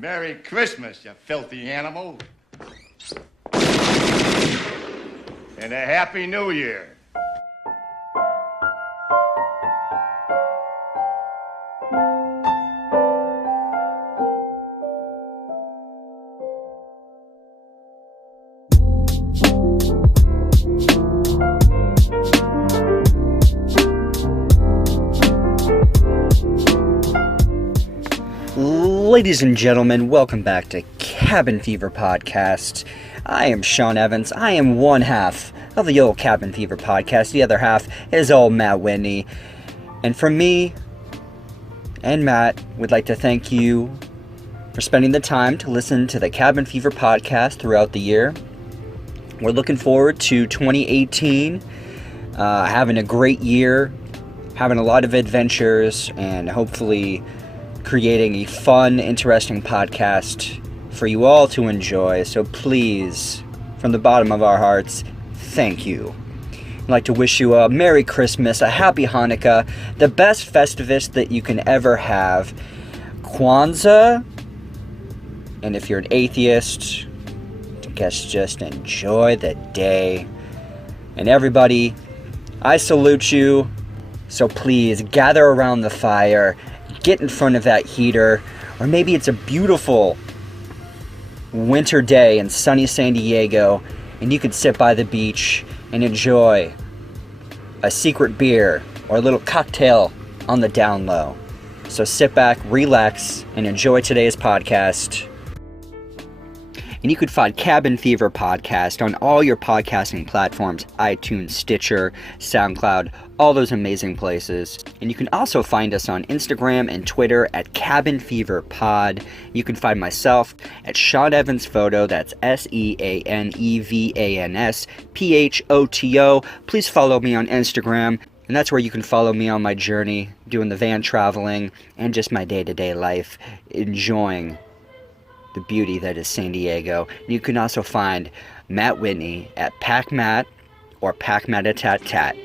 Merry Christmas, you filthy animal. And a Happy New Year. Ladies and gentlemen, welcome back to Cabin Fever Podcast. I am Sean Evans. I am one half of the old Cabin Fever Podcast. The other half is old Matt Whitney. And from me and Matt, we'd like to thank you for spending the time to listen to the Cabin Fever Podcast throughout the year. We're looking forward to 2018, having a great year, having a lot of adventures, and hopefully creating a fun, interesting podcast for you all to enjoy. So please, from the bottom of our hearts, thank you. I'd like to wish you a Merry Christmas, a Happy Hanukkah, the best Festivus that you can ever have, Kwanzaa, and if you're an atheist, I guess just enjoy the day. And everybody, I salute you, so please gather around the fire, get in front of that heater, or maybe it's a beautiful winter day in sunny San Diego and you could sit by the beach and enjoy a secret beer or a little cocktail on the down low. So sit back, relax, and enjoy today's podcast. And you could find Cabin Fever Podcast on all your podcasting platforms, iTunes, Stitcher, SoundCloud, all those amazing places. And you can also find us on Instagram and Twitter at Cabin Fever Pod. You can find myself at Sean Evans Photo, that's SeanEvans Please follow me on Instagram, and that's where you can follow me on my journey, doing the van traveling, and just my day-to-day life, enjoying the beauty that is San Diego. You can also find Matt Whitney at PackMatt or PackMattatat.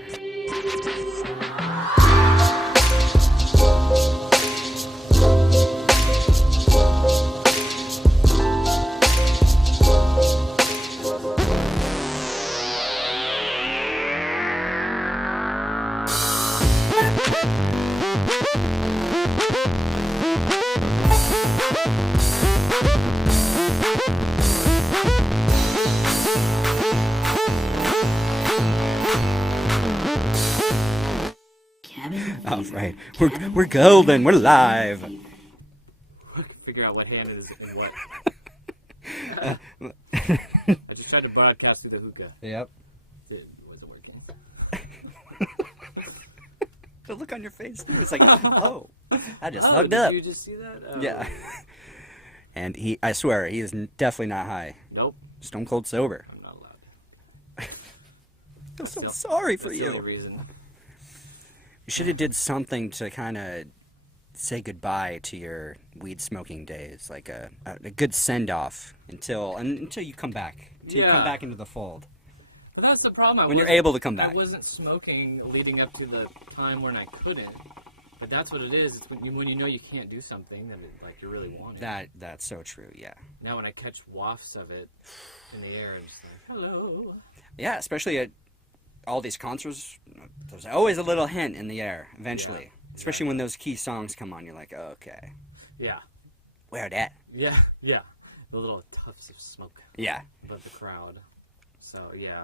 All right, we're golden. We're live. I can figure out what hand it is in what. I just tried to broadcast through the hookah. Yep. It wasn't working. The look on your face too. It's like, oh, I just fucked up. Did you just see that? Oh. Yeah. And I swear, he is definitely not high. Nope. Stone cold sober. I'm not allowed. I'm so sorry for That's the you. only reason. You should have did something to kind of say goodbye to your weed smoking days, like a good send off until you come back, you come back into the fold. But that's the problem. When you're able to come back. I wasn't smoking leading up to the time when I couldn't. But that's what it is. It's when you know you can't do something that you really want it. That's so true. Yeah. Now when I catch wafts of it in the air, I'm just like, hello. Yeah, especially at all these concerts, there's always a little hint in the air eventually. Yeah. Especially when those key songs come on, you're like, oh, okay. Yeah. Where that? Yeah. The little tufts of smoke. Yeah. Above the crowd. So, yeah.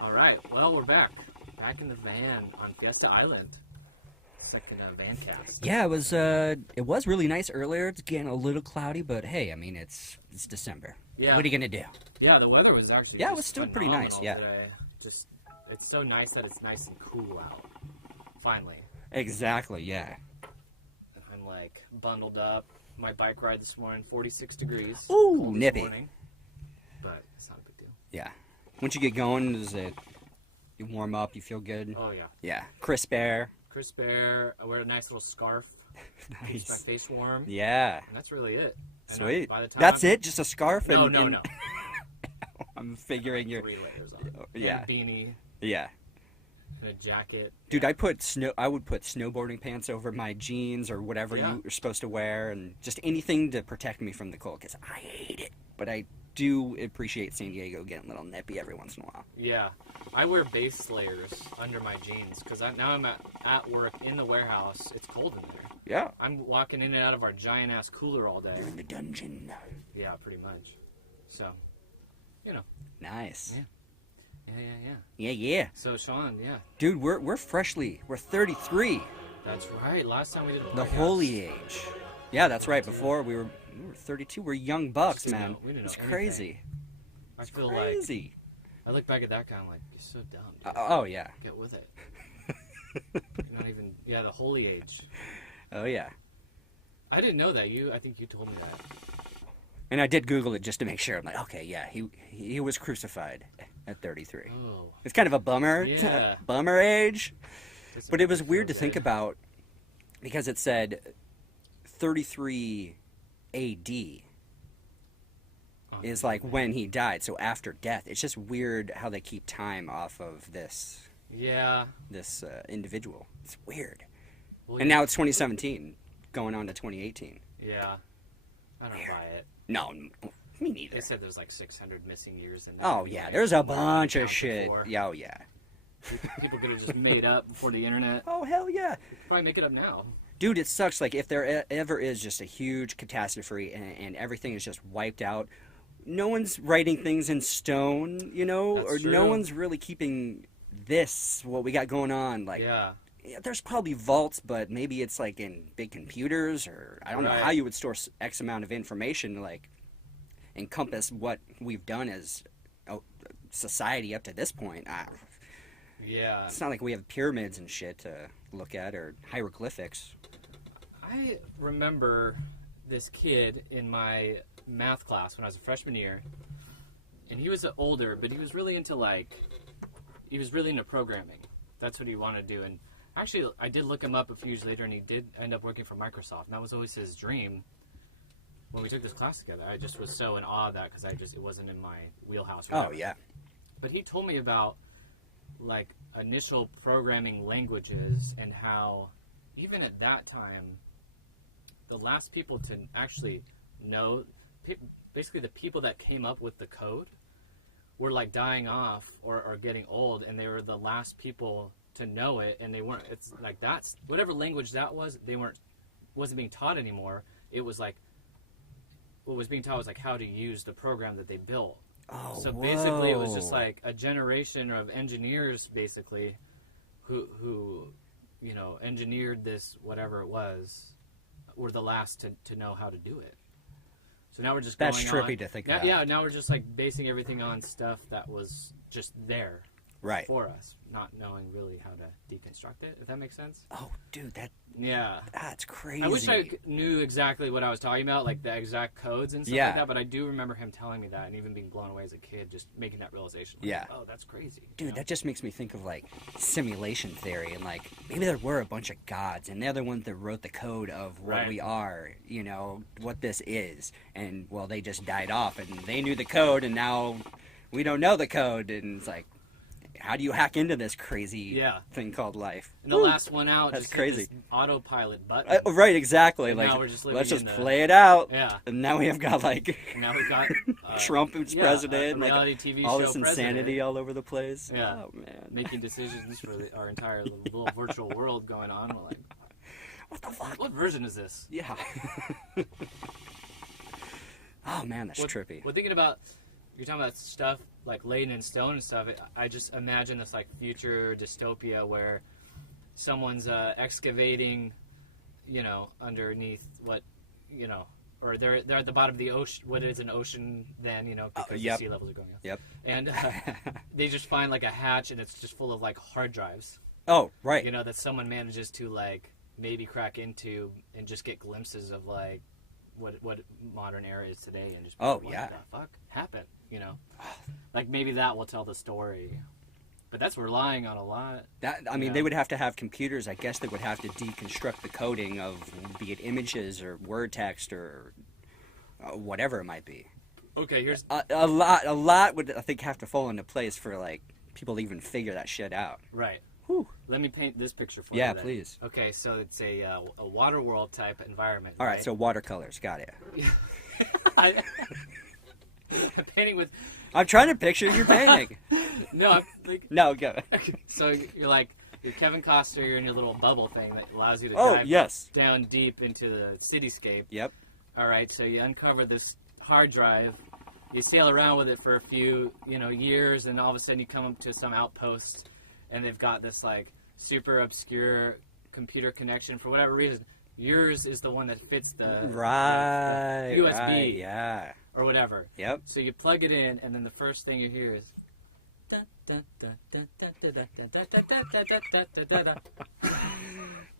All right. Well, we're back. Back in the van on Fiesta Island. Second van cast. Yeah, it was really nice earlier. It's getting a little cloudy, but hey, I mean, it's December. Yeah. What are you going to do? Yeah, the weather was actually it was still pretty nice, yeah. Today. Just, it's so nice that it's nice and cool out. Finally. Exactly, yeah. I'm like bundled up. My bike ride this morning, 46 degrees. Ooh, nippy. Morning, but it's not a big deal. Yeah. Once you get going, you warm up, you feel good. Oh, yeah. Yeah. Crisp air. Crisp air. I wear a nice little scarf. Nice. Keeps my face warm. Yeah. And that's really it. And Sweet. By the time That's it? Just a scarf? No. I'm figuring you're... 3 layers on. Yeah. And beanie. Yeah. and a jacket. Dude, I would put snowboarding pants over my jeans or whatever you are supposed to wear, and just anything to protect me from the cold, because I hate it. But I do appreciate San Diego getting a little nippy every once in a while. Yeah, I wear base layers under my jeans because now I'm at work in the warehouse. It's cold in there. Yeah. I'm walking in and out of our giant ass cooler all day. You're in the dungeon. Yeah, pretty much. So, Nice. Yeah. Yeah. So Sean, Dude, we're 33. that's right. Last time we did a The podcast. holy age. Yeah, that's right. Before we were 32. We're young bucks, We didn't man. know It's anything. crazy. I feel Crazy. like I look back at that guy. I'm like, you're so dumb, dude. Oh yeah. Get with it. You're not even. Yeah, the holy age. Oh yeah. I didn't know that. I think you told me that. And I did Google it just to make sure. I'm like, okay, yeah, he was crucified at 33. Oh. It's kind of a bummer. Yeah. Bummer age. That's But it was a weird to good think day. about because it said 33 AD Oh, is like when he died, so after death. It's just weird how they keep time off of this Yeah. individual. It's weird. Well, And now it's 2017, going on to 2018. Yeah. I don't buy it. No, me neither. They said there's like 600 missing years in there. Oh yeah, there's a bunch of Accounted shit. for. Yeah, oh yeah. People could have just made up before the internet. Oh hell yeah. Probably make it up now. Dude, it sucks. Like, if there ever is just a huge catastrophe and everything is just wiped out, no one's writing things in stone, That's or true. no one's really keeping what we got going on. Like, Yeah. there's probably vaults, but maybe it's like in big computers, or I don't know Right. how you would store X amount of information to like encompass what we've done as a society up to this point. Yeah. It's not like we have pyramids and shit to look at or hieroglyphics. I remember this kid in my math class when I was a freshman year, and he was older, but he was really into programming. That's what he wanted to do. And actually, I did look him up a few years later, and he did end up working for Microsoft. And that was always his dream. When we took this class together, I just was so in awe of that because it wasn't in my wheelhouse. or Oh whatever. yeah. But he told me about like initial programming languages and how even at that time, the last people to actually know, basically the people that came up with the code were like dying off or getting old, and they were the last people to know it, and they weren't. It's like that's whatever language that was. Wasn't being taught anymore. It was like what was being taught was like how to use the program that they built. Oh, So basically, it was whoa. just like a generation of engineers, basically, who engineered this whatever it was, were the last to know how to do it. So now we're just That's going trippy on, to think now, about. Yeah, now we're just like basing everything on stuff that was just there Right. for us, not knowing really how to deconstruct it. If that makes sense. Oh, dude, Yeah. that's crazy. I wish I knew exactly what I was talking about, like the exact codes and stuff Yeah. like that, but I do remember him telling me that and even being blown away as a kid, just making that realization. Like, Yeah. oh, that's crazy. Dude, that just makes me think of like simulation theory and like maybe there were a bunch of gods and they're the ones that wrote the code of what Right. we are, what this is. And well, they just died off and they knew the code and now we don't know the code. And it's like, how do you hack into this crazy thing called life? And the last one out That's just crazy. hit this autopilot button. Right, exactly. And like, now we're just living let's just in the- play it out. Yeah. And now we have got like And now we've got Trump as president, a like reality TV all show this insanity president all over the place. Yeah. Oh man. making decisions for our entire little virtual world going on. We're like, What the fuck? what version is this? Yeah. Oh man, that's trippy. Well, thinking about, you're talking about stuff like laid in stone and stuff, I just imagine this like future dystopia where someone's excavating, underneath what, or they're at the bottom of the ocean, what is an ocean then, because yep. the sea levels are going up. Yep. And they just find like a hatch and it's just full of like hard drives, Oh, right. that someone manages to like maybe crack into and just get glimpses of like what modern era is today and just be Oh, like, yeah. what the fuck happened, like maybe that will tell the story, but that's relying on a lot. They would have to have computers. I guess that would have to deconstruct the coding of, be it images or word text or whatever it might be. Okay, here's A lot would, I think, have to fall into place for like people to even figure that shit out. right. Let me paint this picture for you. Yeah, then. please. Okay, so it's a Waterworld type environment. All right, so watercolors. Got it. I'm painting with. I'm trying to picture your painting. No, I'm like. No, go. So you're Kevin Costner. You're in your little bubble thing that allows you to Oh, dive yes. down deep into the cityscape. Yep. All right, so you uncover this hard drive. You sail around with it for a few, years, and all of a sudden you come up to some outpost, and they've got this like super obscure computer connection for whatever reason. Yours is the one that fits the Right. the USB, Right, yeah. or whatever. Yep. So you plug it in, and then the first thing you hear is.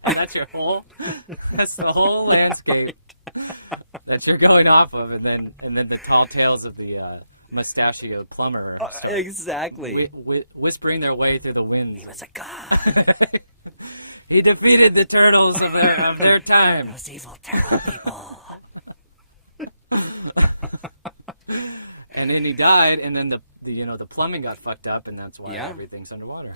That's your whole. That's the whole landscape that you're going off of, and then the tall tales of the mustachioed plumber. Exactly. Whispering their way through the winds. He was a god. He defeated the turtles of their time. Those evil turtle people. And then he died, and then the plumbing got fucked up, and that's why Yeah. everything's underwater.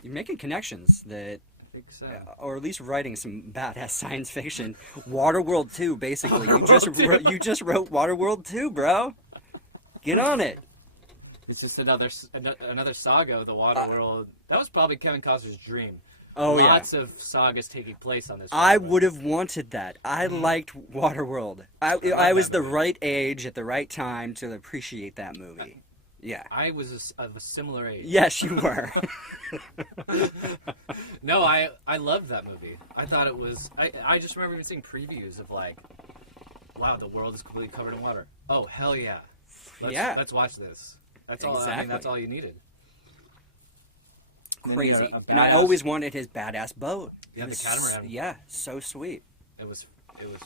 You're making connections that, I think so. or at least writing some badass science fiction. Waterworld 2, basically. You just wrote Waterworld 2, bro. Get on it. It's just another saga of the Waterworld. That was probably Kevin Costner's dream. Oh, yeah. Lots of sagas taking place on this. I show, would have wanted that. I liked Waterworld. I was the right age at the right time to appreciate that movie. Yeah. I was of a similar age. Yes, you were. No, I loved that movie. I thought it was. I just remember even seeing previews of like, wow, the world is completely covered in water. Oh hell yeah. Let's watch this. That's all. I mean, Exactly. that's all you needed. Crazy. And I always wanted his badass boat. Yeah, the catamaran. Yeah, so sweet. It was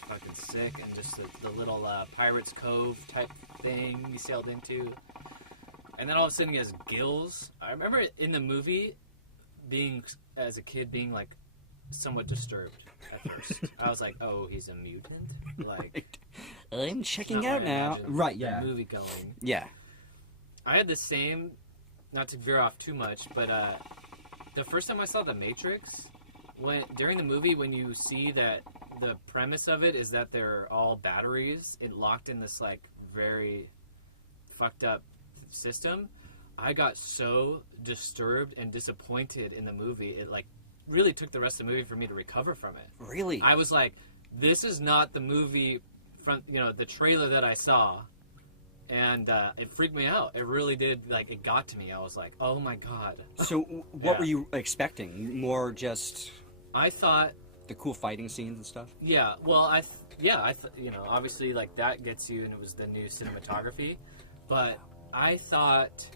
fucking sick, and just the little Pirates Cove type thing he sailed into. And then all of a sudden he has gills. I remember in the movie as a kid being like somewhat disturbed at first. I was like, oh, he's a mutant? Like, I'm checking not out what I now. imagined Right, the yeah. movie going. Yeah. I had the same, not to veer off too much, but the first time I saw The Matrix, during the movie when you see that the premise of it is that they're all batteries locked in this like very fucked up system, I got so disturbed and disappointed in the movie. It like really took the rest of the movie for me to recover from it. Really? I was like, this is not the movie from the trailer that I saw, and it freaked me out. It really did. Like, it got to me. I was like, oh my god. So what were you expecting? More just I thought the cool fighting scenes and stuff? Yeah, well, obviously, like, that gets you, and it was the new cinematography, but I thought,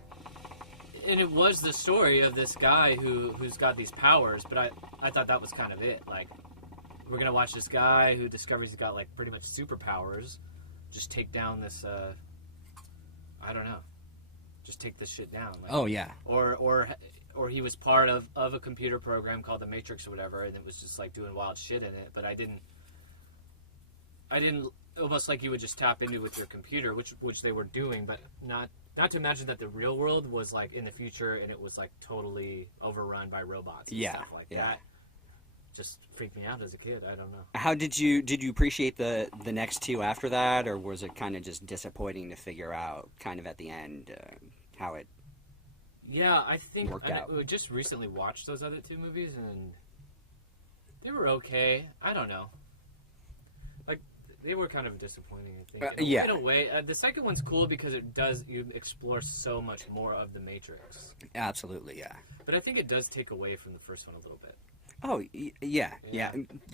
and it was the story of this guy who's got these powers, but I thought that was kind of it. Like, we're gonna watch this guy who discovers he's got, like, pretty much superpowers, just take down this, I don't know, just take this shit down. Like, Oh, yeah. Or he was part of a computer program called the Matrix or whatever, and it was just like doing wild shit in it. But I didn't almost like you would just tap into with your computer, which they were doing, but not to imagine that the real world was like in the future and it was like totally overrun by robots and stuff like that. Just freaked me out as a kid. I don't know. How did you appreciate the next two after that, or was it kind of just disappointing to figure out kind of at the end how it? Yeah, I think Worked out. we just recently watched those other two movies, and they were okay. I don't know. Like, they were kind of disappointing, I think. Yeah. In a way. The second one's cool because you explore so much more of the Matrix. Absolutely, yeah. But I think it does take away from the first one a little bit. Oh, yeah.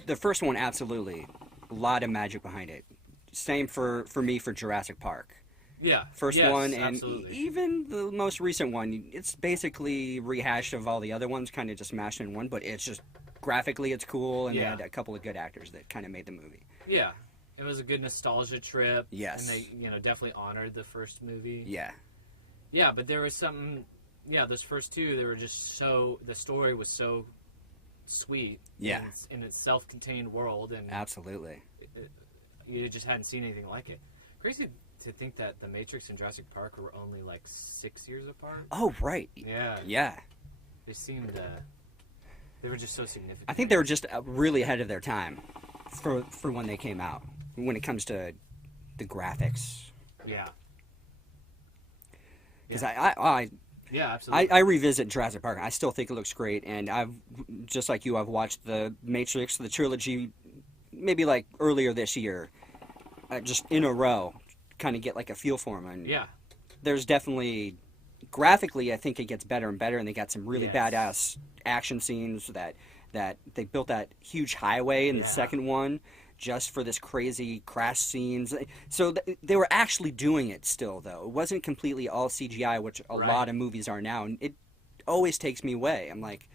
The first one, absolutely. A lot of magic behind it. Same for me for Jurassic Park. Yeah. First yes, one, and absolutely. even the most recent one, it's basically rehashed of all the other ones, kind of just mashed in one, but it's just, graphically it's cool, and they had a couple of good actors that kind of made the movie. Yeah. It was a good nostalgia trip. Yes. And they, definitely honored the first movie. Yeah. Yeah, but there was something, those first two, they were just the story was so sweet. Yeah. In its self-contained world, and Absolutely. You just hadn't seen anything like it. Crazy to think that The Matrix and Jurassic Park were only like 6 years apart. Oh, right. Yeah. Yeah. They seemed they were just so significant. I think they were just really ahead of their time for when they came out. When it comes to the graphics. Yeah. Because yeah, absolutely. I revisit Jurassic Park. I still think it looks great, and I've just like you. I've watched the Matrix, the trilogy, maybe like earlier this year, just in a row, kind of get like a feel for them. And yeah. There's definitely graphically, I think it gets better and better, and they got some really badass action scenes that they built that huge highway in the second one. Just for this crazy crash scenes. So they were actually doing it still, though. It wasn't completely all CGI, which a lot of movies are now. And it always takes me away. I'm like,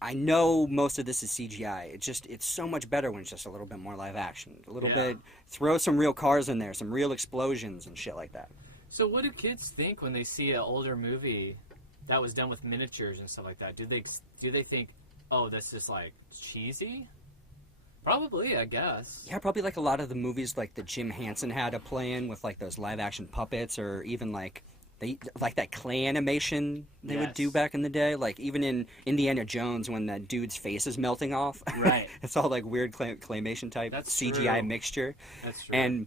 I know most of this is CGI. It's so much better when it's just a little bit more live action. A little bit, throw some real cars in there, some real explosions and shit like that. So what do kids think when they see an older movie that was done with miniatures and stuff like that? Do they think, oh, that's just like cheesy? Probably, I guess. Yeah, probably like a lot of the movies like that Jim Henson had to play in with like those live action puppets, or even like that clay animation they would do back in the day. Like even in Indiana Jones when that dude's face is melting off. Right. It's all like weird claymation type CGI mixture. That's true. And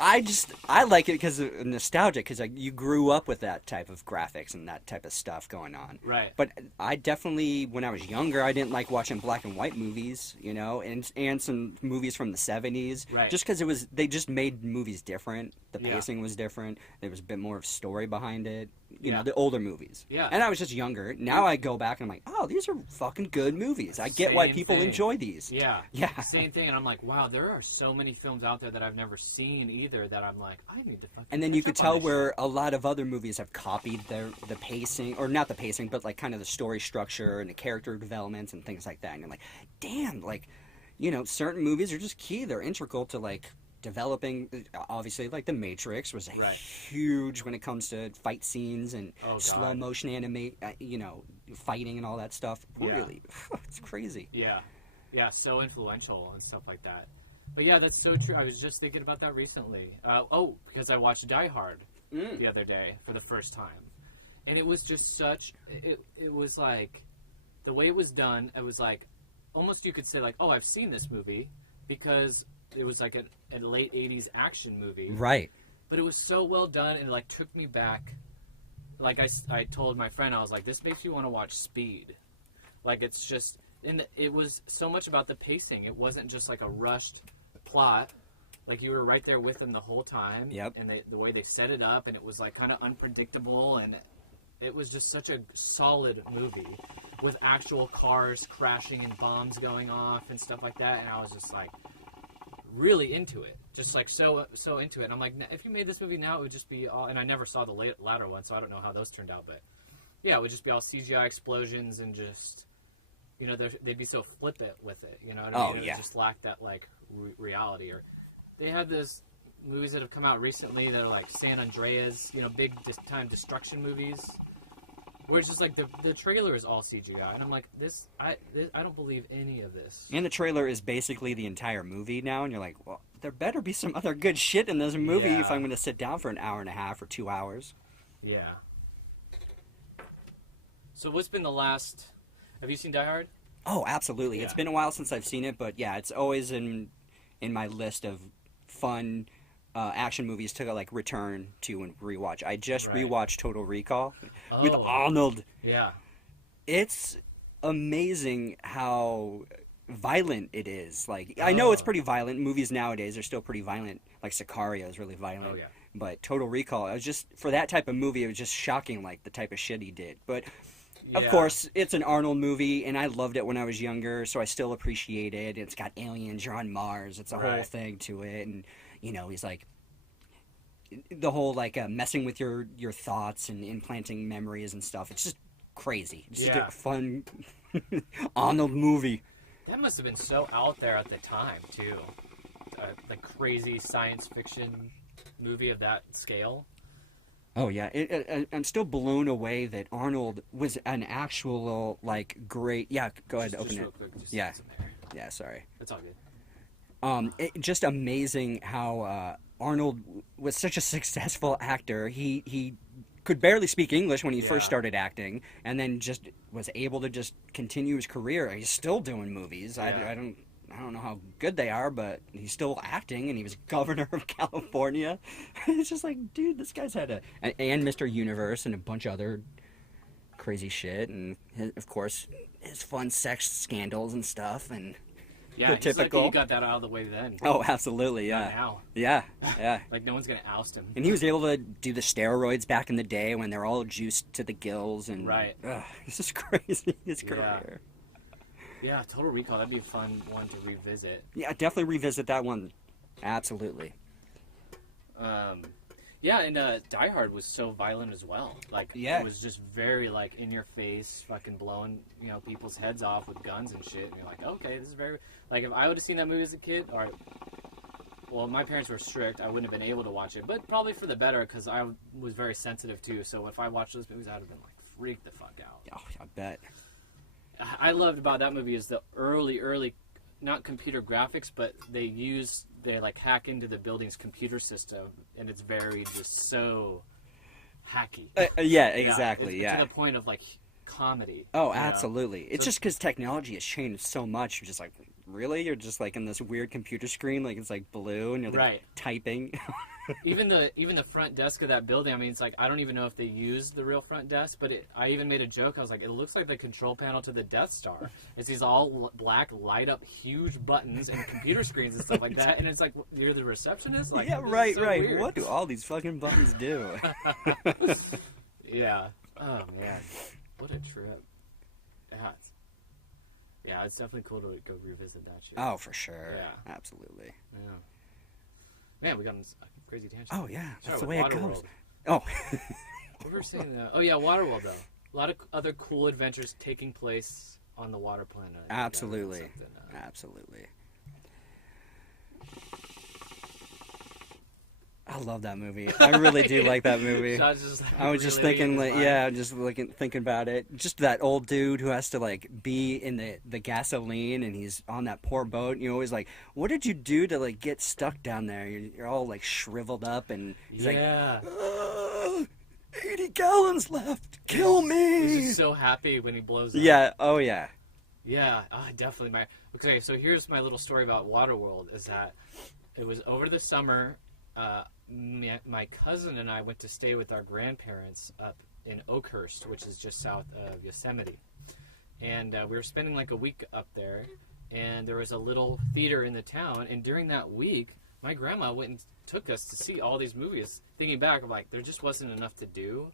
I like it because of nostalgia, because you grew up with that type of graphics and that type of stuff going on. Right. But I definitely, when I was younger, I didn't like watching black and white movies, and some movies from the 70s. Right. Just because they just made movies different. The pacing was different. There was a bit more of story behind it. You know, the older movies. Yeah. And I was just younger. Now I go back and I'm like, oh, these are fucking good movies. I get why people enjoy these. Yeah. Yeah. Same thing. And I'm like, wow, there are so many films out there that I've never seen either that I'm like, I need to fucking And then you catch could up on tell this where shit. a lot of other movies have copied the pacing, or not the pacing, but like kind of the story structure and the character developments and things like that. And you're like, damn, like, certain movies are just key. They're integral to like developing. Obviously, like The Matrix was huge when it comes to fight scenes and slow motion fighting and all that stuff. Really, it's crazy. Yeah. Yeah, so influential and stuff like that. But yeah, that's so true. I was just thinking about that recently. Because I watched Die Hard the other day for the first time. And it was just it was like, the way it was done, it was like, almost you could say like, oh, I've seen this movie, because it was like a late 80s action movie. Right. But it was so well done, and it like took me back. Like I told my friend, I was like, this makes me want to watch Speed. Like it's just, and it was so much about the pacing. It wasn't just like a rushed plot. Like you were right there with them the whole time. Yep. And the way they set it up, and it was like kind of unpredictable, and it was just such a solid movie with actual cars crashing and bombs going off and stuff like that. And I was just like really into it, just like so into it. And I'm like, if you made this movie now, it would just be all. And I never saw the latter one, so I don't know how those turned out. But yeah, it would just be all CGI explosions and just, they'd be so flippant with it. You know what I mean? Oh, It yeah. would just lack that like reality. Or they have those movies that have come out recently that are like San Andreas, big time destruction movies, where it's just like the trailer is all CGI, and I'm like, I don't believe any of this. And the trailer is basically the entire movie now, and you're like, well, there better be some other good shit in this movie if I'm going to sit down for an hour and a half or 2 hours. Yeah. So what's been the last... Have you seen Die Hard? Oh, absolutely. Yeah. It's been a while since I've seen it, but yeah, it's always in my list of fun action movies to like return to and rewatch. I just rewatched Total Recall with Arnold. Yeah. It's amazing how violent it is. Like I know it's pretty violent. Movies nowadays are still pretty violent. Like Sicario is really violent. Oh, yeah. But Total Recall, it was just, for that type of movie, it was just shocking, like the type of shit he did. But of course, it's an Arnold movie, and I loved it when I was younger, so I still appreciate it. It's got aliens, you're on Mars. It's a whole thing to it, and he's like, the whole like messing with your thoughts and implanting memories and stuff. It's just crazy. It's just a fun Arnold movie. That must have been so out there at the time, too. The crazy science fiction movie of that scale. Oh, yeah. I'm still blown away that Arnold was an actual, like, great... Yeah, go ahead, open just it. real quick, just Yeah. some air. Yeah, sorry. That's all good. Just amazing how Arnold was such a successful actor. He could barely speak English when he first Yeah. started acting, and then just was able to just continue his career. He's still doing movies. Yeah. I don't know how good they are, but he's still acting, and he was governor of California. It's just like, dude, this guy's had and Mr. Universe and a bunch of other crazy shit, and of course his fun sex scandals and stuff, and Yeah, the typical. He got that out of the way then. Oh, absolutely, Not yeah, now. yeah. Like, no one's gonna oust him. And he was able to do the steroids back in the day when they're all juiced to the gills, and Right. This is crazy. His career. Yeah, Total Recall. That'd be a fun one to revisit. Yeah, definitely revisit that one. Absolutely. Yeah, and Die Hard was so violent as well. Like, Yeah. it was just very, like, in your face, fucking blowing, people's heads off with guns and shit. And you're like, okay, this is very... Like, if I would have seen that movie as a kid, or... Well, my parents were strict. I wouldn't have been able to watch it. But probably for the better, because I was very sensitive, too. So if I watched those movies, I would have been, like, freaked the fuck out. Oh, I bet. I loved about that movie is the early, not computer graphics, but they like hack into the building's computer system, and it's very just so hacky. Yeah, exactly. It's Yeah. to the point of like comedy. Oh, you know? absolutely. It's So- just because technology has changed so much. You're just like, really? You're just like in this weird computer screen, like it's like blue, and you're like Right. typing. Even the front desk of that building. I mean, it's like I don't even know if they used the real front desk, but I even made a joke. I was like, it looks like the control panel to the Death Star. It's these all black, light up, huge buttons and computer screens and stuff like that. And it's like, you're the receptionist. Like, Yeah, this is right, so right. weird. What do all these fucking buttons do? Yeah. Oh man, what a trip. Yeah, it's definitely cool to go revisit that shit. Oh, for sure. Yeah. Absolutely. Yeah. Man, we got on this crazy tangent. Oh, yeah. That's Start the with way it goes. Waterworld. Oh. What were we saying? Oh yeah, Waterworld though. A lot of other cool adventures taking place on the water planet. Absolutely. Absolutely. I love that movie. I really do like that movie. I was just thinking, like, yeah, just thinking about it. Just that old dude who has to like be in the gasoline, and he's on that poor boat. And you're always like, what did you do to like get stuck down there? You're all like shriveled up, and he's like, 80 gallons left. Kill me. He's just so happy when he blows up. Yeah. Oh yeah. Yeah, definitely. Okay, so here's my little story about Waterworld. Is that it was over the summer. My cousin and I went to stay with our grandparents up in Oakhurst, which is just south of Yosemite. And we were spending like a week up there, and there was a little theater in the town. And during that week, my grandma went and took us to see all these movies. Thinking back, I'm like, there just wasn't enough to do.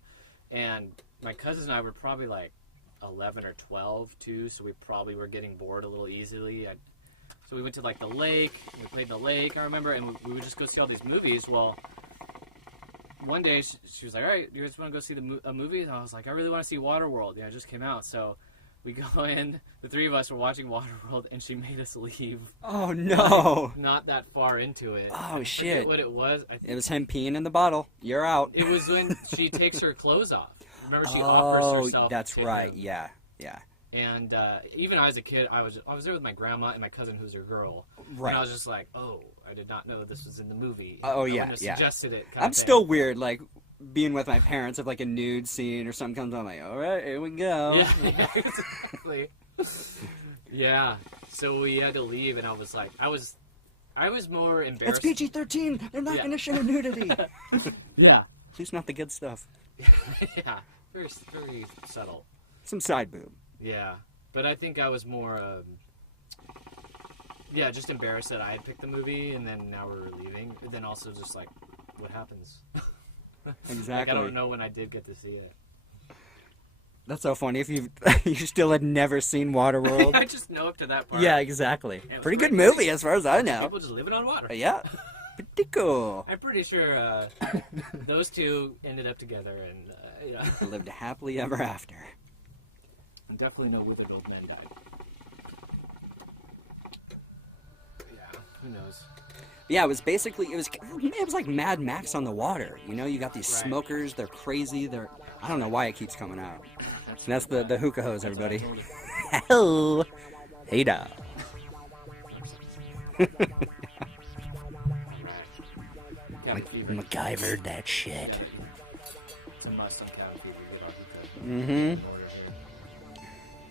And my cousin and I were probably like 11 or 12 too, so we probably were getting bored a little easily. So we went to like the lake, we played the lake, I remember, and we would just go see all these movies. Well, one day she was like, all right, you guys want to go see a movie? And I was like, I really want to see Waterworld. Yeah, it just came out. So we go in, the three of us were watching Waterworld, and she made us leave. Oh no. Not that far into it. Oh I shit. forget what it was. It was him peeing in the bottle. You're out. It was when she takes her clothes off. Remember, she offers herself. Oh, that's to right. him. Yeah. Yeah. And even as a kid, I was there with my grandma and my cousin, who's her girl. Right. And I was just like, oh, I did not know this was in the movie. Oh, I yeah, wouldn't have yeah. suggested it. I'm still weird, like being with my parents if like a nude scene or something comes on. I'm like, all right, here we go. Yeah, exactly. Yeah. So we had to leave, and I was like, I was more embarrassed. It's PG-13. They're not Yeah. going to show nudity. Yeah. At least not the good stuff. Yeah. Very, very subtle. Some side boob. Yeah. But I think I was more, just embarrassed that I had picked the movie, and then now we're leaving. And then also just like, what happens? Exactly. Like, I don't know when I did get to see it. That's so funny. If you still had never seen Waterworld. I just know up to that part. Yeah, exactly. was Pretty good pretty movie as far as I know. People just living on water. Yeah. Pretty cool. I'm pretty sure those two ended up together, and yeah. Lived happily ever after. Definitely no withered old men died. Yeah, who knows? Yeah, it was basically it was like Mad Max on the water. You know, you got these Right. smokers. They're crazy. I don't know why it keeps coming out. And that's the hookah hose, everybody. Hello. Hey da. Yeah, MacGyvered that shit. some must on Cabin Fever. Mm-hmm.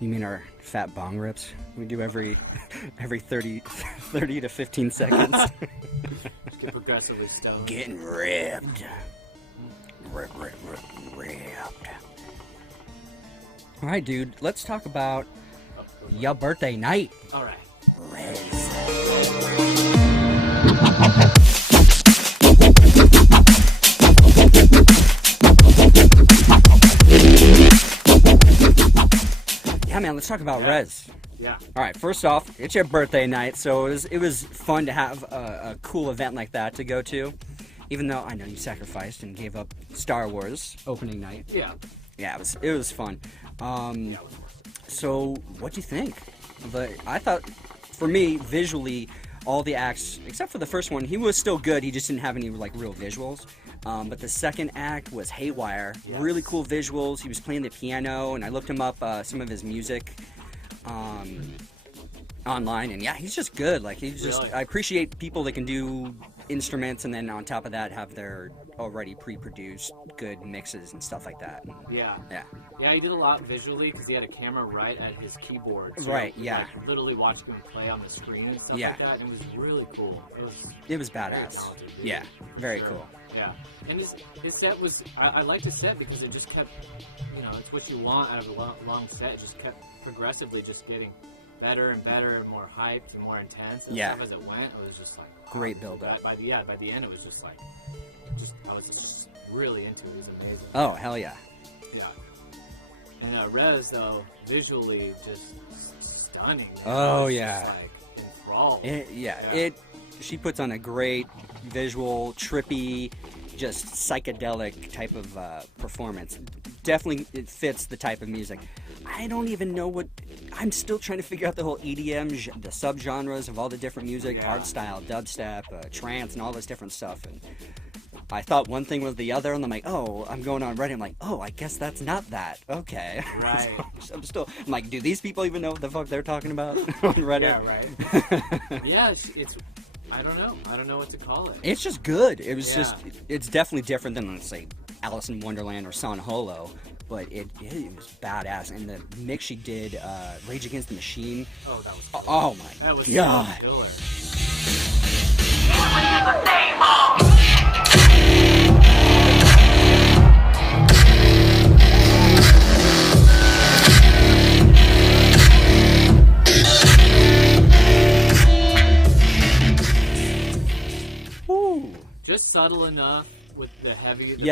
You mean our fat bong rips? We do every 30 to 15 seconds. Just get progressively stoned. Getting ripped. Ripped. All right, dude. Let's talk about your birthday night. All right. Rezz. Yeah, man, let's talk about Rezz. Yeah. All right, first off, it's your birthday night, so it was fun to have a cool event like that to go to, even though I know you sacrificed and gave up Star Wars opening night. Yeah. Yeah, it was fun. So, what'd you think? I thought, for me, visually, all the acts, except for the first one, he was still good. He just didn't have any like real visuals. But the second act was haywire. Yes. Really cool visuals. He was playing the piano, and I looked him up some of his music online, and yeah, he's just good. Like he's just. Really? I appreciate people that can do instruments, and then on top of that, have their already pre-produced good mixes and stuff like that. Yeah. Yeah. Yeah, he did a lot visually because he had a camera right at his keyboard. So Right, you could, yeah. like, literally watching him play on the screen and stuff Yeah. like that. And it was really cool. It was very badass. talented, dude. Yeah, very Sure. cool. Yeah. And his set was, I liked his set because it just kept, it's what you want out of a long set. It just kept progressively just getting better and better and more hyped and more intense and Yeah. stuff as it went. It was just like Great build-up. By the end, it was just like, I was just really into it. It was amazing. Oh, hell yeah. Yeah. And Rezz, though, visually just stunning. Man. Oh, I was yeah. Just, like, enthralled. She puts on a great visual, trippy, just psychedelic type of performance. Definitely it fits the type of music. I don't even know I'm still trying to figure out the whole EDM, the subgenres of all the different music, Yeah. hardstyle, dubstep, trance, and all this different stuff. And I thought one thing was the other, and I'm like, oh, I'm going on Reddit. I'm like, oh, I guess that's not that. Okay. Right. So I'm like, do these people even know what the fuck they're talking about on Reddit? Yeah, right. Yeah, it's I don't know. I don't know what to call it. It's just good. It was Yeah. it's definitely different than, let's say, Alice in Wonderland or San Holo, but it was badass. And the mix she did, Rage Against the Machine. Oh, that was cool. Oh my That was god. killer. Woo. Just subtle enough with the heavy bass.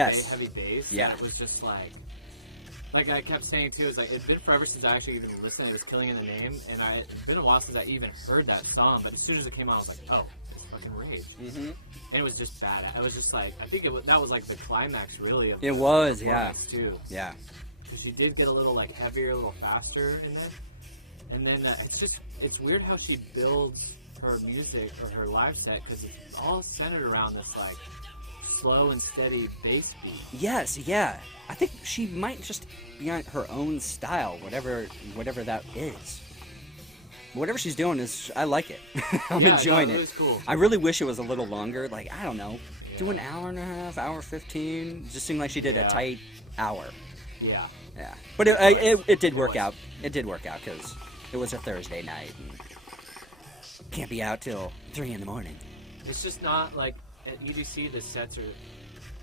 Yeah. That it was just like I kept saying too, it's like it's been forever since I actually even listened. It was Killing in the Name, and it's been a while since I even heard that song. But as soon as it came out, I was like, oh, it's fucking Rage. Mm-hmm. And it was just bad. It was just like, I think that was like the climax really of It the was, yeah. performance, too. Yeah. Because she did get a little like heavier, a little faster in there. And then it's weird how she builds her music or her live set because it's all centered around this like slow and steady bass beat. Yes, yeah. I think she might just be on her own style, whatever that is. Whatever she's doing I like it. I'm enjoying it. It was cool. I really wish it was a little longer. Like, I don't know, do an hour and a half, hour 15. Just seemed like she did a tight hour. Yeah. Yeah. But it did work out. It did work out because it was a Thursday night. And can't be out till 3 in the morning. It's just not like at EDC the sets are.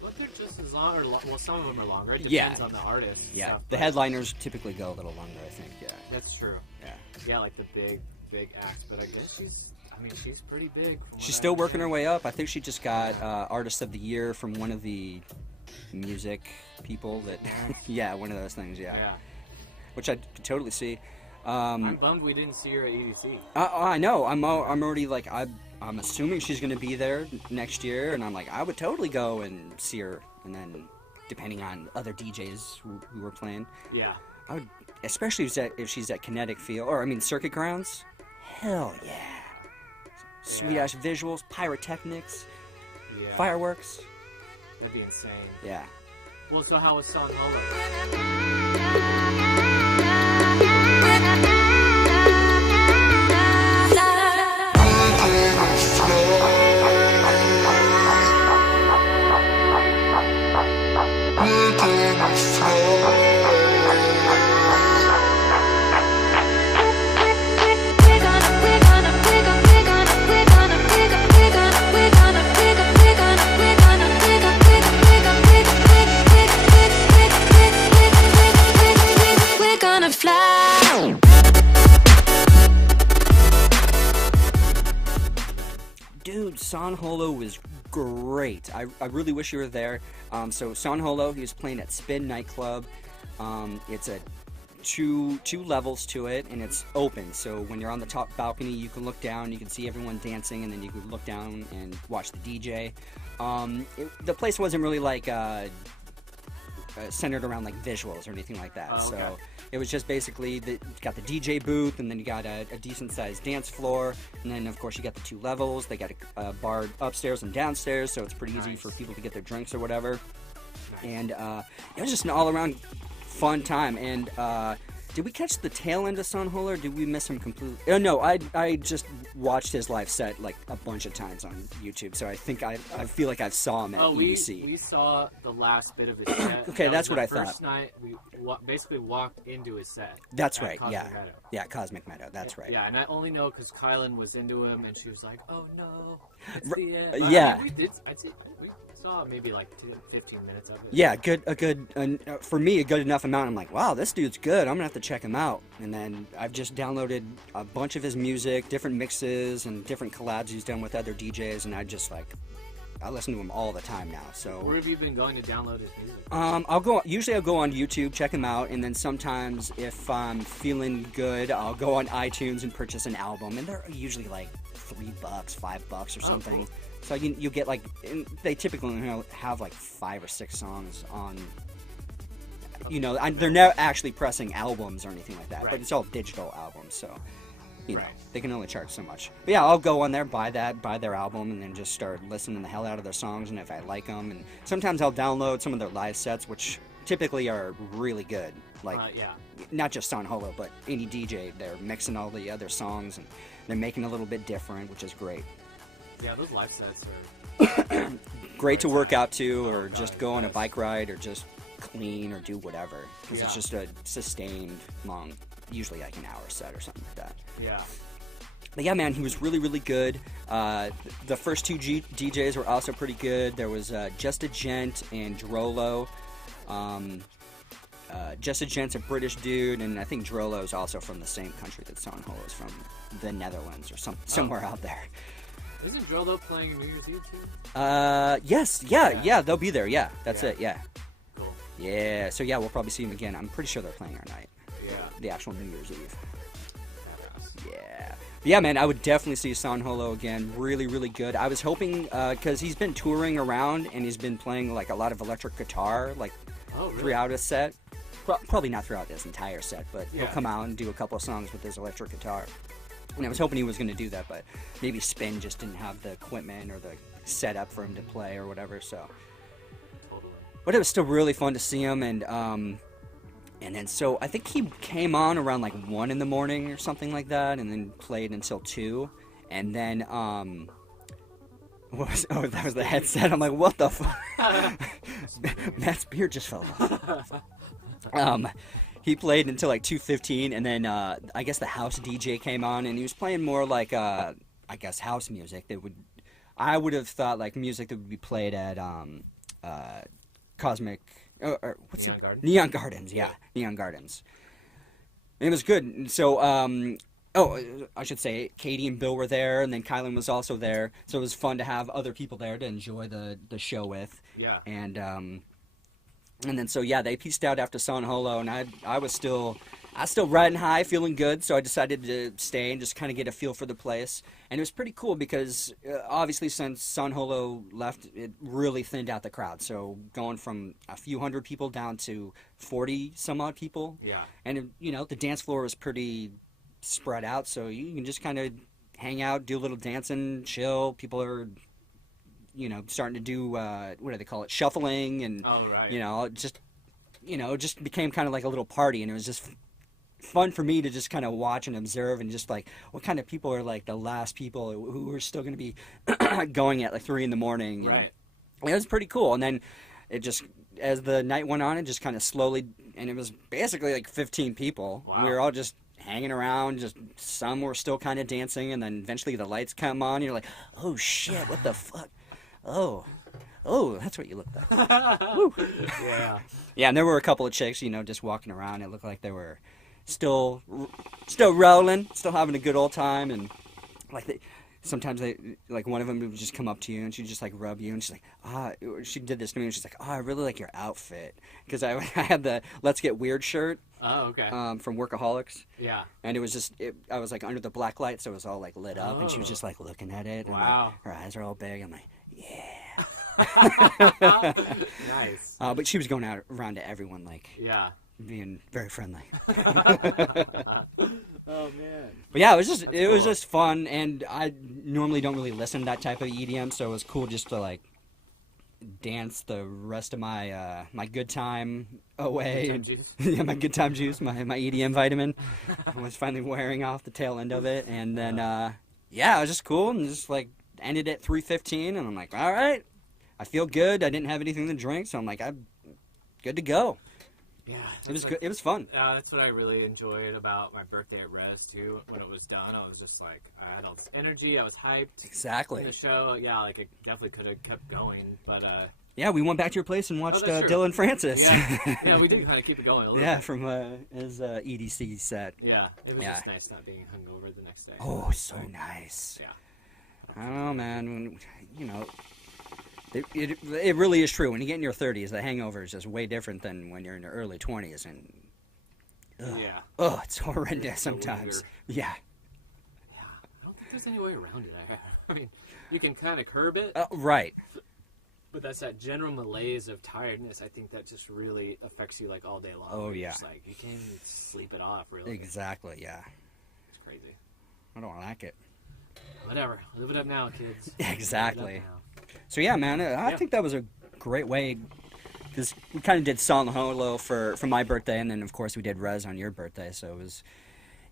Well, they're just as long, well, some of them are longer. It depends on the artist. Yeah, Stuff, the headliners typically go a little longer, I think. Yeah. That's true. Yeah. Yeah, like the big acts. But I guess she's pretty big. She's still working her way up. I think she just got Artist of the Year from one of the music people that. Yeah, one of those things. Yeah. Yeah. Which I could totally see. I'm bummed we didn't see her at EDC. I know. I'm already like I'm assuming she's gonna be there next year, and I'm like I would totally go and see her, and then depending on other DJs who were playing, Yeah. I would, especially if she's at Kinetic Field or Circuit Grounds. Hell yeah! Sweet ass visuals, pyrotechnics, Yeah. fireworks. That'd be insane. Yeah. Well, so how was San Holo? San Holo was great. I really wish you were there. So San Holo, he was playing at Spin nightclub. It's a two levels to it, and it's open. So when you're on the top balcony, you can look down, you can see everyone dancing, and then you can look down and watch the DJ. The place wasn't really like centered around like visuals or anything like that. Oh, okay. So it was just basically got the DJ booth, and then you got a decent sized dance floor, and then of course you got the 2 levels. They got a bar upstairs and downstairs, so it's pretty easy for people to get their drinks or whatever. And it was just an all around fun time. And did we catch the tail end of San Holo, or did we miss him completely? Oh no, I just watched his live set like a bunch of times on YouTube, so I think I feel like I saw him at EDC. We saw the last bit of his set. Okay, that's what I thought. First night, we basically walked into his set. That's right, Cosmic yeah. Meadow. Yeah, Cosmic Meadow, that's right. Yeah, and I only know because Kylan was into him, and she was like, "Oh no, it's the end." Yeah. I mean, we saw maybe like 15 minutes of it. Yeah, for me, a good enough amount. I'm like, wow, this dude's good. I'm gonna have to check him out. And then I've just downloaded a bunch of his music, different mixes, and different collabs he's done with other DJs, and I listen to him all the time now. So where have you been going to download his music? Usually I'll go on YouTube, check him out, and then sometimes if I'm feeling good, I'll go on iTunes and purchase an album, and they're usually like $3, $5 or something. Cool. So you get like, they typically have like 5 or 6 songs on. They're not actually pressing albums or anything like that, right. but it's all digital albums, so Right. they can only charge so much. But yeah, I'll go on there, buy their album, and then just start listening the hell out of their songs, and if I like them, and sometimes I'll download some of their live sets, which typically are really good. Like, Yeah. not just San Holo, but any DJ, they're mixing all the other songs, and they're making it a little bit different, which is great. Yeah, those live sets are Great to work out to, or Oh, God, just go on a yes. bike ride, or just clean, or do whatever. Because it's Yeah. just a sustained, long, usually like an hour set or something like that. yeah. But yeah, man, he was really, really good. The first 2 DJs were also pretty good. There was Just a Gent and Drolo. Just a Gent's a British dude, and I think Drolo is also from the same country that San Holo is from, the Netherlands or somewhere out there. Isn't Drolo playing New Year's Eve too? Yes, yeah, they'll be there. Yeah, that's Yeah. it. Yeah, Cool. yeah. So yeah, we'll probably see him again. I'm pretty sure they're playing our night, Yeah. the actual New Year's Eve. Badass. Yeah. Yeah, man, I would definitely see San Holo again. Really, really good. I was hoping, because he's been touring around, and he's been playing, like, a lot of electric guitar, like, Oh, really? throughout his set. Probably not throughout his entire set, but he'll Yeah. come out and do a couple of songs with his electric guitar. And I was hoping he was going to do that, but maybe Spin just didn't have the equipment or the setup for him to play or whatever, so... Totally. But it was still really fun to see him, and then so I think he came on around like 1 in the morning or something like that, and then played until 2, and then that was the headset. I'm like, what the fuck? Matt's beard just fell off. He played until like 2:15, and then I guess the house DJ came on, and he was playing more like I guess house music I would have thought like music that would be played at Cosmic or what's Neon it? Gardens? Neon Gardens, yeah, Neon Gardens. And it was good. So I should say Katie and Bill were there, and then Kylan was also there. So it was fun to have other people there to enjoy the show with. Yeah. And then so yeah, they pieced out after San Holo, and I was still riding high, feeling good. So I decided to stay and just kind of get a feel for the place. And it was pretty cool because obviously since San Holo left, it really thinned out the crowd. So going from a few hundred people down to 40 some odd people. Yeah. And the dance floor was pretty spread out, so you can just kind of hang out, do a little dancing, chill. People are starting to do what do they call it, shuffling, and Oh, right. just became kind of like a little party, and it was just fun for me to just kind of watch and observe, and just like what kind of people are like the last people who are still going to be going at like 3 in the morning. And Right. it was pretty cool. And then it just, as the night went on, it just kind of slowly, and it was basically like 15 people. Wow. We were all just hanging around, just some were still kind of dancing, and then eventually the lights come on, and you're like, oh shit, what the fuck? Oh, that's what you look like. Woo. Yeah. Yeah, and there were a couple of chicks, just walking around. It looked like they were still rolling, still having a good old time, and like sometimes they, like, one of them would just come up to you and she'd just, like, rub you, and she's like, she did this to me, and she's like, I really like your outfit, because I had the Let's Get Weird shirt. Oh, okay. From Workaholics. Yeah. And it was just, I was, like, under the black light, so it was all, like, lit up, and she was just, like, looking at it. And wow. Her eyes are all big. I'm like, yeah. Nice. But she was going out around to everyone, like, yeah, being very friendly. Oh man. But yeah, it was just fun, and I normally don't really listen to that type of EDM, so it was cool just to, like, dance the rest of my my good time away. Good time juice. Yeah, my good time juice, my EDM vitamin. I was finally wearing off the tail end of it, and then yeah, it was just cool, and just, like, ended at 3:15, and I'm like, all right, I feel good. I didn't have anything to drink, so I'm like, I'm good to go. Yeah, It was good. It was fun. That's what I really enjoyed about my birthday at Rezz too. When it was done, I was just like, I had all this energy. I was hyped. Exactly. In the show, yeah, like it definitely could have kept going, but yeah, we went back to your place and watched that's true. Dylan Francis. Yeah, we did kind of keep it going a little. Yeah, bit. from his EDC set. Yeah, it was Yeah. just nice not being hungover the next day. Oh, so nice. Yeah. I don't know, man. You know, it really is true. When you get in your 30s, the hangover is just way different than when you're in your early 20s, and Yeah. it's horrendous sometimes. Yeah. Yeah, I don't think there's any way around it. I mean, you can kind of curb it, Right. but that's that general malaise of tiredness. I think that just really affects you, like, all day long. Oh, You're yeah. just like, you can't even sleep it off, really. Exactly. Yeah. It's crazy. I don't like it. Whatever. Live it up now, kids. Exactly. Live it up now. So yeah, man, I think that was a great way, because we kind of did San Holo for my birthday, and then of course we did Rezz on your birthday. So it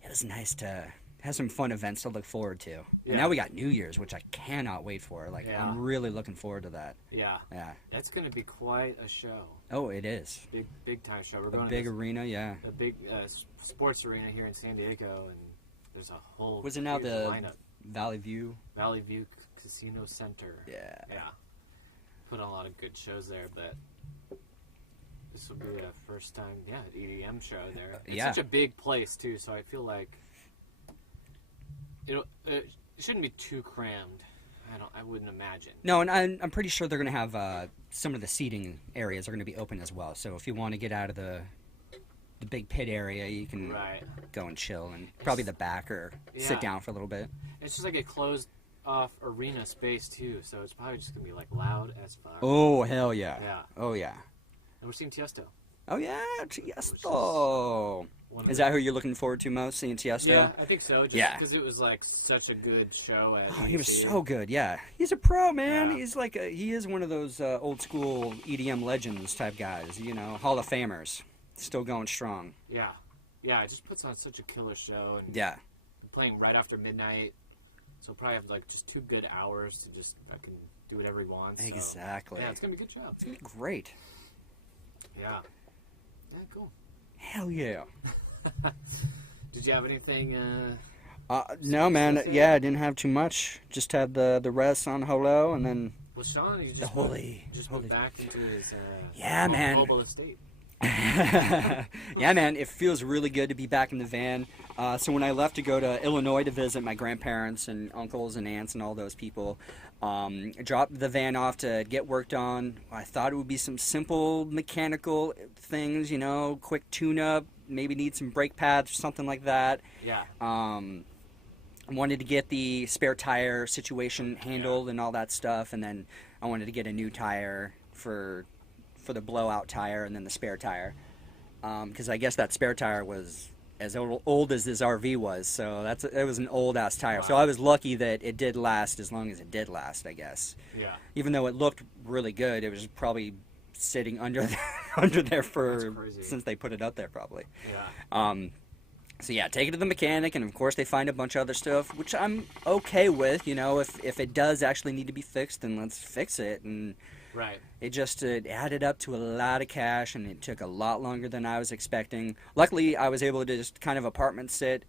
was nice to have some fun events to look forward to. Yeah. And now we got New Year's, which I cannot wait for. Like, Yeah. I'm really looking forward to that. Yeah. Yeah. That's going to be quite a show. Oh, it is. Big time show. We're A going big to arena, yeah. a big sports arena here in San Diego, and there's a whole Was it now huge the lineup. Valley View? Valley View Casino Center. Yeah. Yeah. Put on a lot of good shows there, but this will be the first time, EDM show there. It's Yeah. such a big place too, so I feel like it shouldn't be too crammed. I wouldn't imagine. No, and I'm pretty sure they're going to have some of the seating areas are going to be open as well. So if you want to get out of the big pit area, you can Right. go and chill, and probably the back, or Yeah. sit down for a little bit. It's just like a closed off arena space too, so it's probably just gonna be like loud as fuck. Oh, hell yeah. Yeah. Oh, yeah. And we're seeing Tiesto. Oh, yeah, Tiesto. One of Is the- that who you're looking forward to most, seeing Tiesto? Yeah, I think so. Just Yeah. because it was like such a good show. At Oh, he was EDC. so good, yeah. He's a pro, man. Yeah. He's like he is one of those old school EDM legends type guys, you know, Hall of Famers. Still going strong. Yeah. Yeah, it just puts on such a killer show, and Yeah. playing right after midnight, so we'll probably have like just 2 good hours to just fucking do whatever he wants. So, Exactly. yeah, it's gonna be a good show. It's going to be great. Yeah. Yeah, cool. Hell yeah. Did you have anything? No, man. Say? Yeah, I didn't have too much. Just had the Rezz San Holo, and then Well, Sean, you just the holy. moved back into his Yeah, man. mobile estate. Yeah, man, it feels really good to be back in the van. So when I left to go to Illinois to visit my grandparents and uncles and aunts and all those people, I dropped the van off to get worked on. I thought it would be some simple mechanical things, you know, quick tune-up, maybe need some brake pads or something like that. Yeah. I wanted to get the spare tire situation handled and all that stuff, and then I wanted to get a new tire for the blowout tire and then the spare tire, because I guess that spare tire was as old as this RV was, so it was an old ass tire. So Wow. I was lucky that it did last as long as it did last, I guess. Yeah. Even though it looked really good, it was probably sitting under under there for That's crazy. since they put it up there probably. Yeah. So yeah, take it to the mechanic, and of course they find a bunch of other stuff, which I'm okay with. You know, if it does actually need to be fixed, then let's fix it. And Right. it just added up to a lot of cash, and it took a lot longer than I was expecting. Luckily, I was able to just kind of apartment sit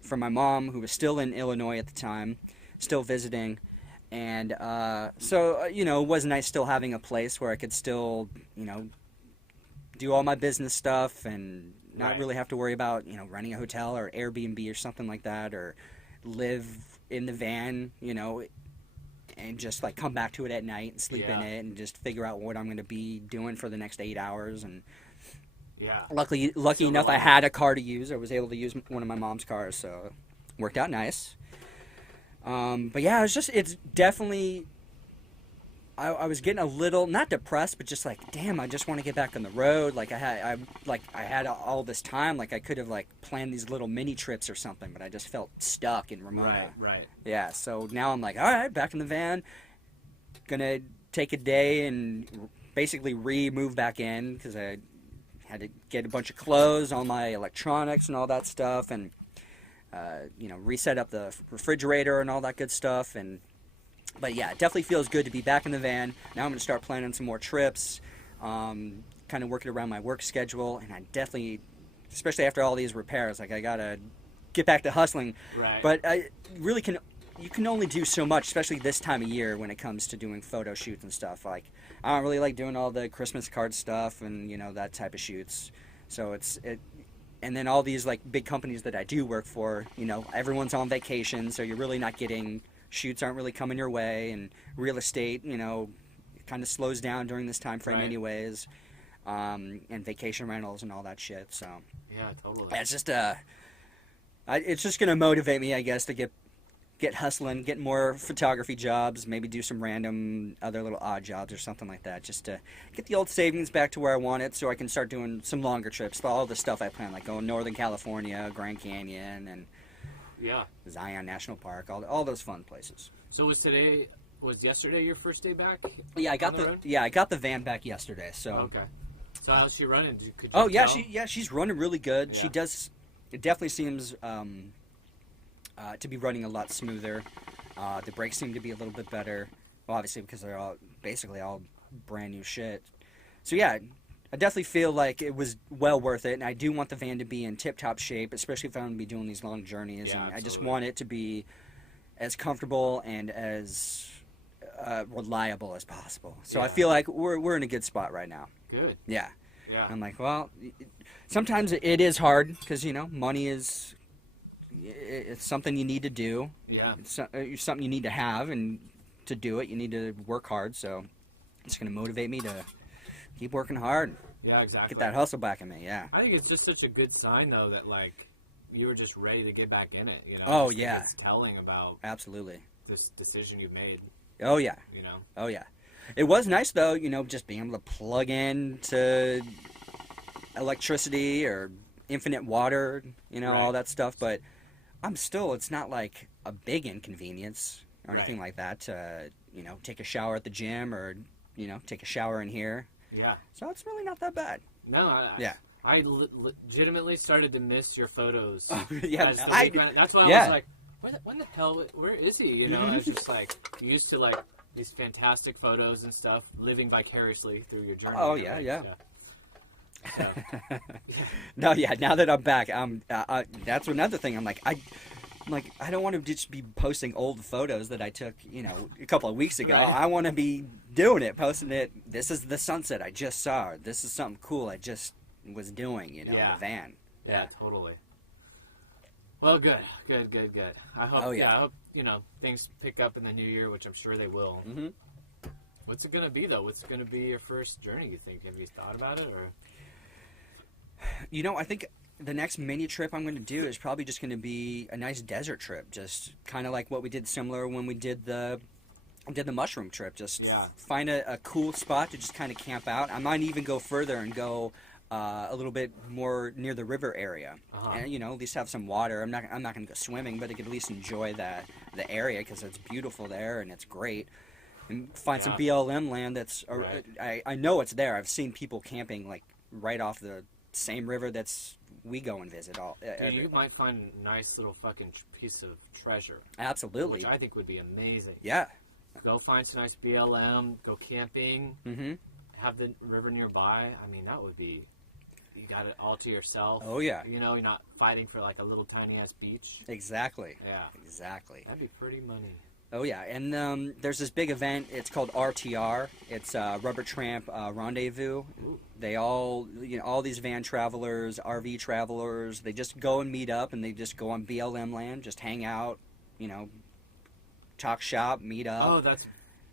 for my mom, who was still in Illinois at the time, still visiting. And so, you know, it was nice still having a place where I could still, you know, do all my business stuff and not Right. really have to worry about, you know, renting a hotel or Airbnb or something like that, or live in the van, you know, and just like come back to it at night and sleep in it and just figure out what I'm going to be doing for the next 8 hours. And lucky enough, I had a car to use. I was able to use one of my mom's cars, so it worked out nice. But yeah, it's definitely, I was getting a little, not depressed, but just like, damn, I just want to get back on the road. Like I had all this time, like I could have like planned these little mini trips or something, but I just felt stuck in Ramona. Right. Yeah, so now I'm like, all right, back in the van, gonna take a day and basically move back in, because I had to get a bunch of clothes, all my electronics and all that stuff, and reset up the refrigerator and all that good stuff. But yeah, it definitely feels good to be back in the van. Now I'm going to start planning some more trips, kind of working around my work schedule, and I definitely, especially after all these repairs, like I got to get back to hustling. Right. But I really you can only do so much, especially this time of year when it comes to doing photo shoots and stuff. Like, I don't really like doing all the Christmas card stuff and, that type of shoots. So and then all these like big companies that I do work for, everyone's on vacation, so you're really not getting, shoots aren't really coming your way, and real estate, it kind of slows down during this time frame anyways, and vacation rentals and all that shit. So yeah, totally. It's just it's just gonna motivate me, I guess, to get hustling, get more photography jobs, maybe do some random other little odd jobs or something like that, just to get the old savings back to where I want it, so I can start doing some longer trips, all the stuff I plan, like going Northern California, Grand Canyon, and Zion National Park, all those fun places. So was yesterday your first day back? Yeah, I got the van back yesterday. So okay. So how's she running? Could you tell? She's running really good. Yeah. She does. It definitely seems to be running a lot smoother. The brakes seem to be a little bit better. Well, obviously because they're basically all brand new shit. So yeah, I definitely feel like it was well worth it, and I do want the van to be in tip-top shape, especially if I'm going to be doing these long journeys. Yeah, and I just want it to be as comfortable and as reliable as possible. So I feel like we're in a good spot right now. Good. Yeah. Yeah. I'm like, well, sometimes it is hard because, money is, it's something you need to do. Yeah. It's something you need to have, and to do it, you need to work hard. So it's going to motivate me to keep working hard. Yeah, exactly. Get that hustle back in me, yeah. I think it's just such a good sign, though, that, like, you were just ready to get back in it, Oh, just yeah. It's telling about Absolutely. this decision you made. Oh, yeah. Oh, yeah. It was nice, though, just being able to plug in to electricity or infinite water, all that stuff. But it's not like a big inconvenience or anything like that to, take a shower at the gym or, take a shower in here. Yeah. So it's really not that bad. No, I legitimately started to miss your photos. That's why I was like, when the hell, where is he? I was just like, you used to like these fantastic photos and stuff, living vicariously through your journey. Oh, yeah. So, No, yeah, now that I'm back, that's another thing. I'm like, I don't want to just be posting old photos that I took, a couple of weeks ago. Right. I want to be doing it, posting it. This is the sunset I just saw. This is something cool I just was doing, in the van. Yeah, totally. Well, good. I hope, I hope, things pick up in the new year, which I'm sure they will. Mm-hmm. What's it going to be, though? What's going to be your first journey, you think? Have you thought about it, or? I think the next mini trip I'm going to do is probably just going to be a nice desert trip, just kind of like what we did similar when we did the mushroom trip. Just find a cool spot to just kind of camp out. I might even go further and go a little bit more near the river area, and at least have some water. I'm not going to go swimming, but I could at least enjoy the area because it's beautiful there and it's great. And find some BLM land that's I know it's there. I've seen people camping like right off the same river we go and visit all. Dude, you might find a nice little fucking piece of treasure. Absolutely. Which I think would be amazing. Yeah. Go find some nice BLM. Go camping. Mm-hmm. Have the river nearby. I mean, that would be. You got it all to yourself. Oh yeah. You're not fighting for like a little tiny ass beach. Exactly. Yeah. Exactly. That'd be pretty money. Oh yeah, and there's this big event. It's called RTR. It's Rubber Tramp Rendezvous. Ooh. They all, all these van travelers, RV travelers, they just go and meet up, and they just go on BLM land, just hang out, talk shop, meet up. Oh, that's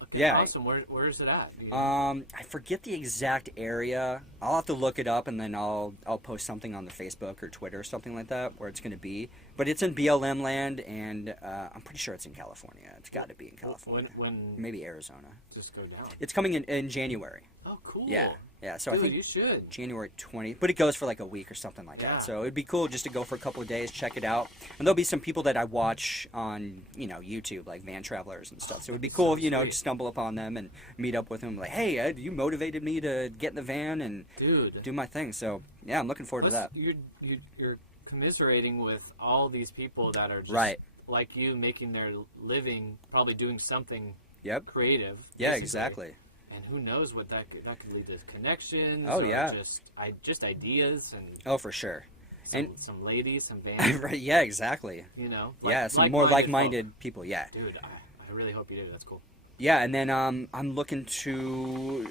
okay, Yeah. awesome. Where is it at? I forget the exact area. I'll have to look it up, and then I'll post something on the Facebook or Twitter or something like that where it's going to be. But it's in BLM land, and I'm pretty sure it's in California. It's got to be in California. When maybe Arizona. just go down. It's coming in January. Oh, cool. Yeah. So Dude, I think you should. January 20th, but it goes for like a week or something like Yeah. that. So it'd be cool just to go for a couple of days, check it out. And there'll be some people that I watch on, YouTube, like van travelers and stuff. So it'd be cool if, Sweet. to stumble upon them and meet up with them. Like, hey, Ed, you motivated me to get in the van and Dude. do my thing. So yeah, I'm looking forward to that. You're commiserating with all these people that are just Right. like you, making their living, probably doing something Yep. creative. Yeah, basically. exactly. And who knows what that could lead to connections. Oh, or yeah. just ideas and Oh, for sure. some ladies, some vans. Right, yeah, exactly. Yeah, some more like-minded people. Yeah. Dude, I really hope you do. That's cool. Yeah, and then I'm looking to,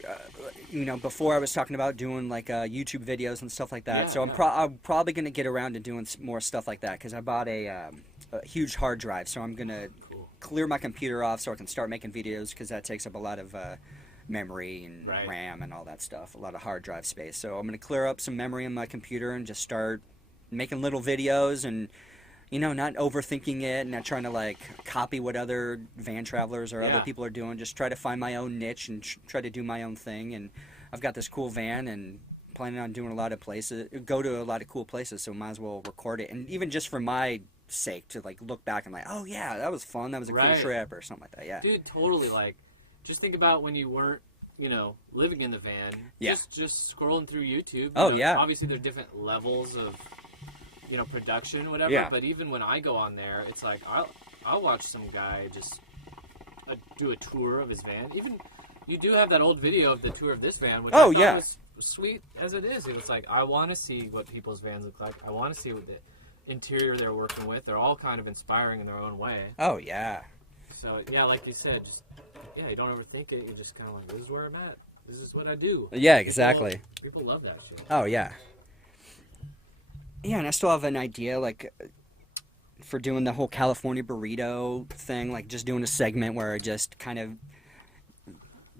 before I was talking about doing like YouTube videos and stuff like that. Yeah, So I'm yeah. probably gonna get around to doing more stuff like that because I bought a huge hard drive. So I'm gonna Cool. clear my computer off so I can start making videos because that takes up a lot of memory and Right. RAM and all that stuff, a lot of hard drive space. So I'm gonna clear up some memory in my computer and just start making little videos and. Not overthinking it and not trying to like copy what other van travelers or other Yeah. people are doing. Just try to find my own niche and try to do my own thing. And I've got this cool van and planning on doing go to a lot of cool places. So might as well record it. And even just for my sake to like look back and like, oh yeah, that was fun. That was a cool Right. trip or something like that. Yeah. Dude, totally. Like, just think about when you weren't, living in the van. Yeah. Just scrolling through YouTube. Oh, yeah. Obviously, there's different levels of, production, whatever. Yeah. But even when I go on there, it's like I'll watch some guy just do a tour of his van. Even you do have that old video of the tour of this van, which I thought was sweet as it is. It was like, I want to see what people's vans look like. I want to see what the interior they're working with. They're all kind of inspiring in their own way. Oh yeah. So yeah, like you said, you don't overthink it. You're just kind of like, this is where I'm at. This is what I do. Yeah, exactly. People love that shit. Oh yeah. Yeah, and I still have an idea, like, for doing the whole California burrito thing, like just doing a segment where I just kind of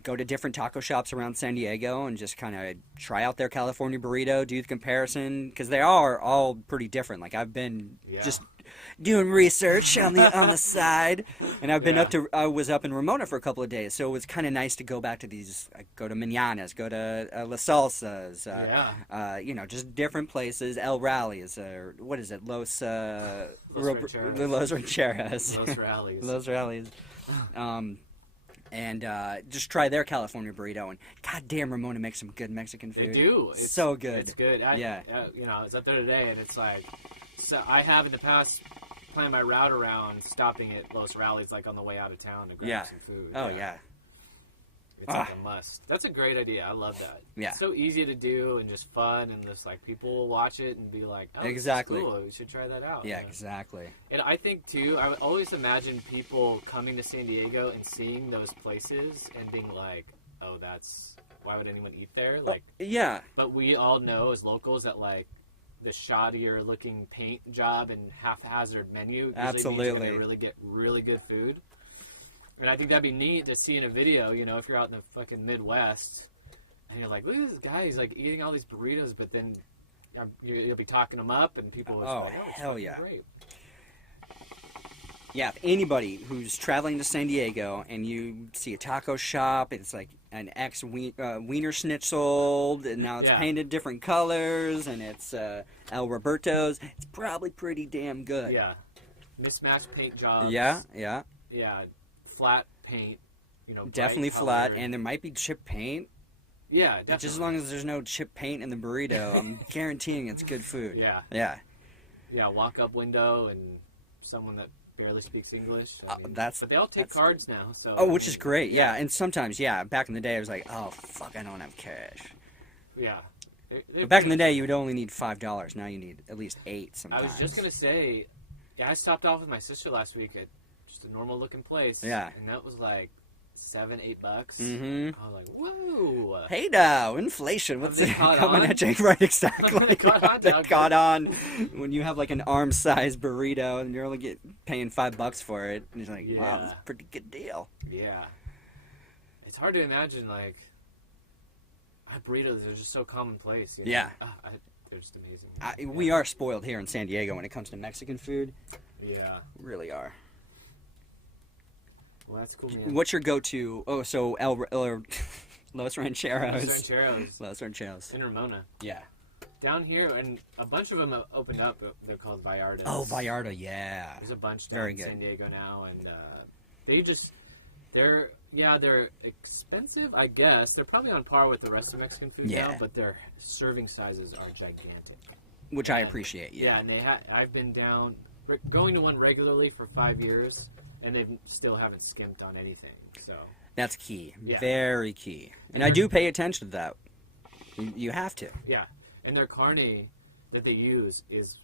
go to different taco shops around San Diego and just kind of try out their California burrito, do the comparison, because they are all pretty different. Like, I've been just doing research on the side, and I've been I was up in Ramona for a couple of days, so it was kind of nice to go back to these, go to Mananas, go to La Salsas, just different places, El Rallies, what is it, Los Rancheros. Los Rancheros. Those rallies. Los Rallies. And just try their California burrito, and goddamn, Ramona makes some good Mexican food. They do. It's so good. It's good. Yeah. I was up there today, and it's like, so I have in the past planned my route around stopping at Los Rallies, like on the way out of town to grab some food. Oh yeah. It's like a must. That's a great idea. I love that. Yeah. It's so easy to do and just fun, and just like people will watch it and be like, oh, exactly. This is cool. We should try that out. Yeah, exactly. And I think too, I would always imagine people coming to San Diego and seeing those places and being like, oh, why would anyone eat there? Like, yeah. But we all know as locals that like the shoddier looking paint job and haphazard menu usually means you're gonna really get really good food. And I think that'd be neat to see in a video, if you're out in the fucking Midwest and you're like, look at this guy, he's like eating all these burritos, but then you'll be talking them up and people will be like, oh, hell yeah. Great. Yeah, if anybody who's traveling to San Diego and you see a taco shop, it's like an Wiener Schnitzel, and now it's painted different colors, and it's El Roberto's, it's probably pretty damn good. Yeah. Mismatched paint jobs. Yeah. Yeah. Flat paint, definitely flat, and there might be chip paint. Yeah, definitely. Just as long as there's no chip paint in the burrito, I'm guaranteeing it's good food. Yeah. Yeah. Yeah, walk-up window and someone that barely speaks English. But they all take cards now. So. Oh, which is great. Yeah, and sometimes, back in the day, I was like, oh, fuck, I don't have cash. Yeah. But back in the day, you would only need $5. Now you need at least $8 sometimes. I was just going to say, I stopped off with my sister last week at just a normal looking place. Yeah. And that was like $7-8. Mm-hmm. I was like, whoa. Hey now, inflation. What's Have it they caught coming on? at you? Right, exactly. They caught on They now. caught on when you have like an arm-sized burrito and you're only paying $5 for it. And he's like, wow, that's a pretty good deal. Yeah. It's hard to imagine, like, burritos are just so commonplace. You know? Yeah. They're just amazing. We are spoiled here in San Diego when it comes to Mexican food. Yeah. We really are. Well, that's cool, man. What's your go-to? Oh, so Los Rancheros. Los Rancheros. In Ramona. Yeah. Down here, and a bunch of them have opened up. They're called Vallartas. Oh, Vallarta, yeah. There's a bunch down Very in good. San Diego now, and they're expensive, I guess. They're probably on par with the rest of Mexican food now, but their serving sizes are gigantic. Which I appreciate, yeah. Yeah, and I've been going to one regularly for 5 years, and they still haven't skimped on anything. So That's key. Yeah. Very key. And I do pay attention to that. You have to. Yeah, and their carne that they use is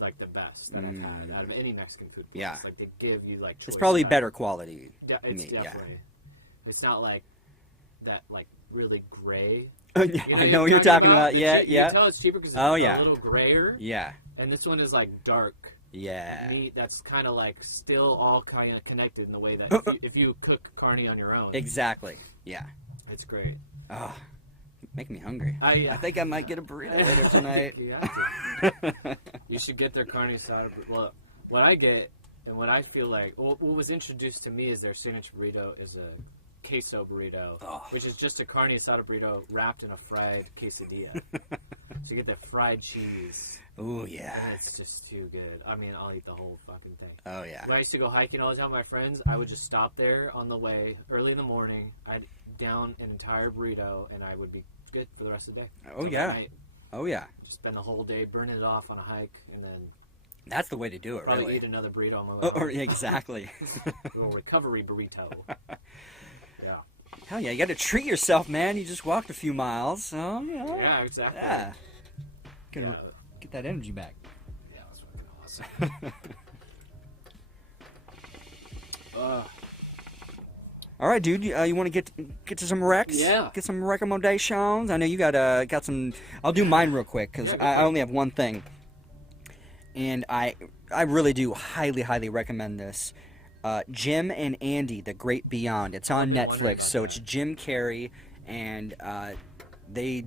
like the best that I've had out of any Mexican food place. Yeah. Like they give you like choice It's probably cut. better quality It's meat, definitely. It's not like that like really gray. I know what you're talking about. Yeah, You yeah. can tell it's cheaper because it's Oh, a yeah. little grayer. Yeah. And this one is like dark Yeah. meat that's kind of like still all kind of connected in the way that if you cook carne on your own. Exactly. Yeah. It's great. Oh, making me hungry. I think I might get a burrito later tonight. You have to. You should get their carne asada. Well, what I get and what I feel like, what was introduced to me is their signature burrito is a queso burrito, which is just a carne asada burrito wrapped in a fried quesadilla. So you get the fried cheese. Oh, yeah. And it's just too good. I mean, I'll eat the whole fucking thing. Oh, yeah. When I used to go hiking all the time with my friends, I would just stop there on the way early in the morning. I'd down an entire burrito, and I would be good for the rest of the day. Oh, yeah. Oh, yeah. Spend the whole day burning it off on a hike, and then That's the way to do it, probably really. eat another burrito on my way home. Exactly. A little recovery burrito. Yeah. Hell yeah, you got to treat yourself, man. You just walked a few miles, so, you know. Yeah, exactly. Yeah. Gotta get that energy back. Yeah, that's fucking awesome. All right, dude. You want to get to some recs? Yeah. Get some recommendations. I know you got some. I'll do mine real quick because I only have one thing, and I really do highly recommend this. Jim and Andy, The Great Beyond. It's on Netflix. So it's Jim Carrey, and they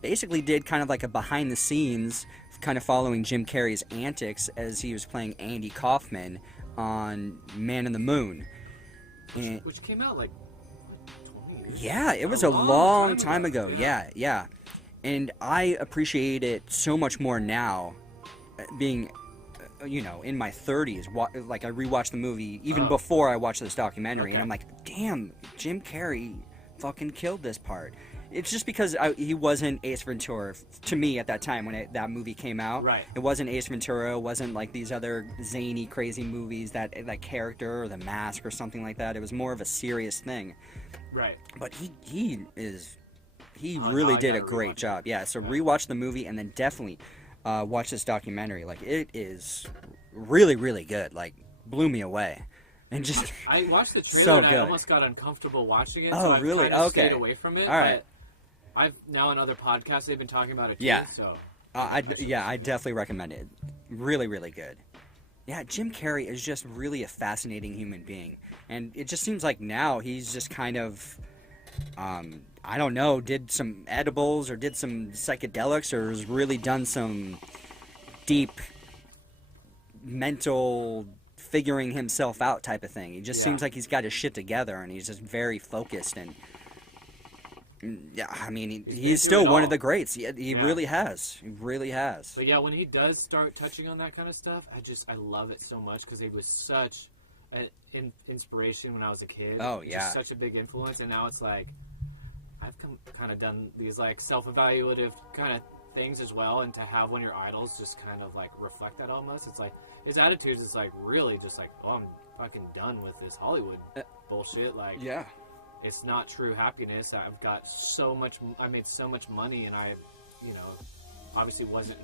basically did kind of like a behind the scenes, kind of following Jim Carrey's antics as he was playing Andy Kaufman on Man in the Moon. Which came out like 20 years ago. Yeah, it was a long time ago. Yeah. And I appreciate it so much more now, being, in my 30s. Like, I rewatched the movie even before I watched this documentary, and I'm like, damn, Jim Carrey fucking killed this part. It's just because he wasn't Ace Ventura to me at that time when that movie came out. Right. It wasn't Ace Ventura. It wasn't like these other zany, crazy movies that character or The Mask or something like that. It was more of a serious thing. Right. But he really did a great job. Yeah. So rewatch the movie and then definitely watch this documentary. Like, it is really good. Like, blew me away. And just I watched the trailer so and I good. almost got uncomfortable watching it. Oh, so I've really? kind of Okay. stayed away from it. All right. But I've now on other podcasts they've been talking about it too. Yeah. So I definitely recommend it. Really good. Yeah, Jim Carrey is just really a fascinating human being, and it just seems like now he's just kind of, I don't know, did some edibles or did some psychedelics or has really done some deep mental figuring himself out type of thing. He just seems like he's got his shit together, and he's just very focused and. Yeah, I mean, he's still one of the greats. He really has. He really has. But yeah, when he does start touching on that kind of stuff, I love it so much because he was such an inspiration when I was a kid. Oh, yeah. Just such a big influence, and now it's like I've kind of done these like self-evaluative kind of things as well, and to have one of your idols just kind of like reflect that almost. It's like his attitude is like really just like, oh, I'm fucking done with this Hollywood bullshit. Like, yeah. It's not true happiness. I've got I made so much money, and I, obviously wasn't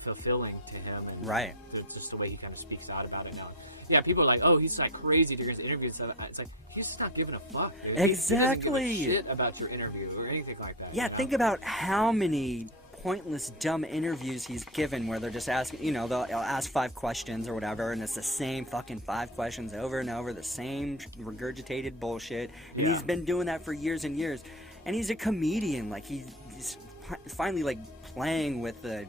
fulfilling to him. And right. It's just the way he kind of speaks out about it now. yeah, people are like, oh, he's like crazy during his interview and stuff. It's like, he's just not giving a fuck, dude. Exactly. He doesn't give a shit about your interview or anything like that. Yeah, you know? think about how many pointless, dumb interviews he's given where they're just asking, you know, they'll ask 5 questions or whatever, and it's the same fucking 5 questions over and over, the same regurgitated bullshit, and he's been doing that for years and years. And he's a comedian, like, he's finally, like, playing with the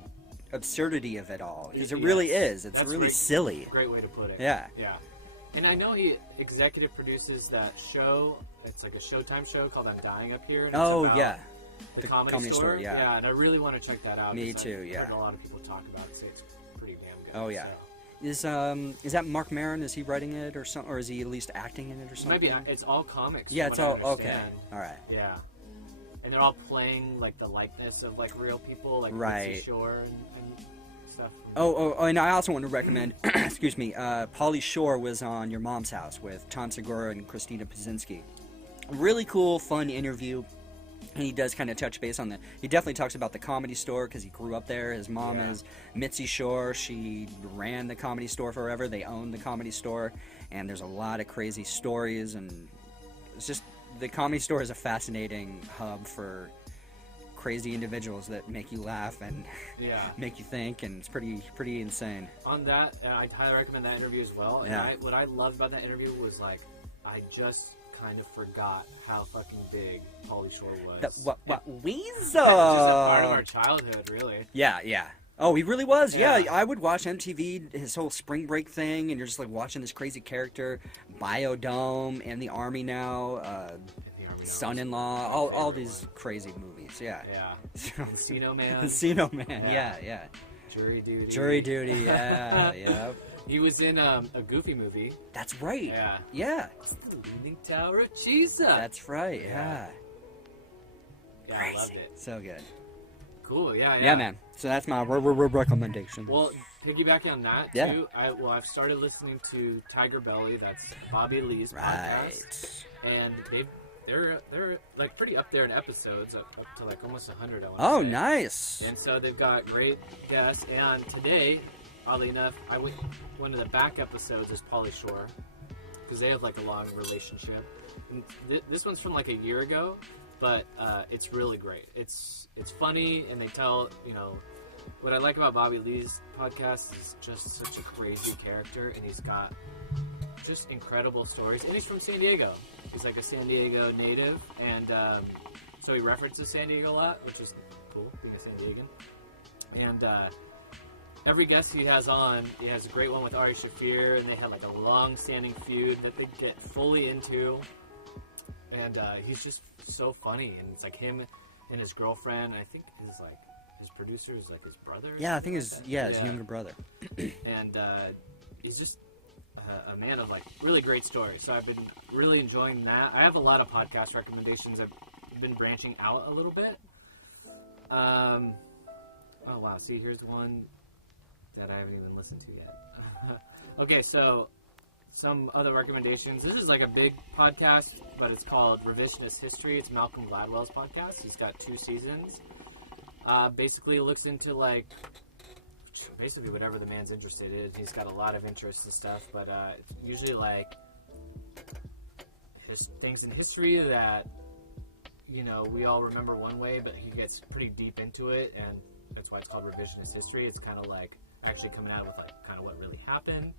absurdity of it all, because it really is. It's really silly. Great way to put it. Yeah. Yeah. And I know he executive produces that show. It's like a Showtime show called I'm Dying Up Here. And it's about the comedy store. Yeah. Yeah, and I really want to check that out. Me too, I've yeah. heard a lot of people talk about it, say it's pretty damn good. Oh, yeah. So. Is that Mark Maron? Is he writing it or something, or is he at least acting in it or something? Maybe it's all comics. Yeah, from it's what I all okay. understand. All right. Yeah, and they're all playing like the likeness of like real people, like Right. Shore and stuff. Oh, and I also want to recommend, excuse me, Pauly Shore was on Your Mom's House with Tom Segura and Christina Pazynski. Really cool, fun interview. And he does kind of touch base on he definitely talks about the Comedy Store because he grew up there. His mom is Mitzi Shore. She ran the Comedy Store forever. They owned the Comedy Store. And there's a lot of crazy stories. And it's just, the Comedy Store is a fascinating hub for crazy individuals that make you laugh and make you think. And it's pretty insane. On that, and I highly recommend that interview as well. And what I loved about that interview was like, I just kind of forgot how fucking big Pauly Shore was. Weezer? Just a part of our childhood, really. Yeah. Oh, he really was. Yeah, I would watch MTV, his whole Spring Break thing, and you're just like watching this crazy character, Biodome, and the Army Now, Son-in-Law, all these crazy movies. Yeah. Encino Man. Encino Man. Yeah. Jury Duty. Yeah. He was in a Goofy movie. That's right. Yeah. It's the Leaning Tower of Cheesa. That's right. Yeah. I loved it. So good. Cool. Yeah, man. So that's my recommendation. Well, piggybacking on that too. I've started listening to Tiger Belly. That's Bobby Lee's podcast, and they're like pretty up there in episodes, up to like almost 100. Oh, nice. And so they've got great guests. And today, oddly enough, one of the back episodes is Pauly Shore, because they have like a long relationship. And this one's from like a year ago, but it's really great. It's funny, and they tell, what I like about Bobby Lee's podcast is just such a crazy character, and he's got just incredible stories. And he's from San Diego. He's like a San Diego native, and so he references San Diego a lot, which is cool, being a San Diegan. And every guest he has on, he has a great one with Ari Shaffir, and they have like a long-standing feud that they get fully into. And he's just so funny, and it's like him and his girlfriend. I think his producer is like his brother. Yeah, I think his younger brother. And he's just a man of like really great stories. So I've been really enjoying that. I have a lot of podcast recommendations. I've been branching out a little bit. Oh wow! See, here's one that I haven't even listened to yet. Okay, so some other recommendations. This is like a big podcast, but it's called Revisionist History. It's Malcolm Gladwell's podcast. He's got 2 seasons. Basically looks into like basically whatever the man's interested in. He's got a lot of interests and stuff, but usually like things in history that we all remember one way, but he gets pretty deep into it, and that's why it's called Revisionist History. It's kind of like actually coming out with like kind of what really happened.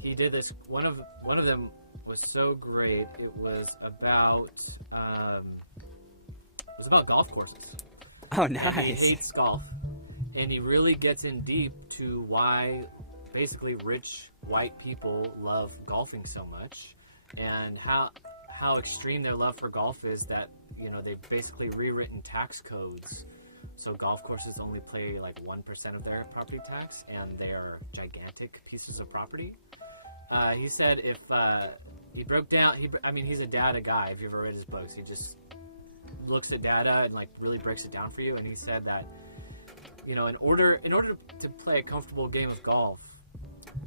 He did this. One of them was so great. It was about golf courses. Oh, nice. And he hates golf, and he really gets in deep to why basically rich white people love golfing so much, and how extreme their love for golf is that they've basically rewritten tax codes. So golf courses only pay like 1% of their property tax, and they are gigantic pieces of property. He said if he broke down, he's a data guy. If you ever read his books, he just looks at data and like really breaks it down for you. And he said that in order to play a comfortable game of golf,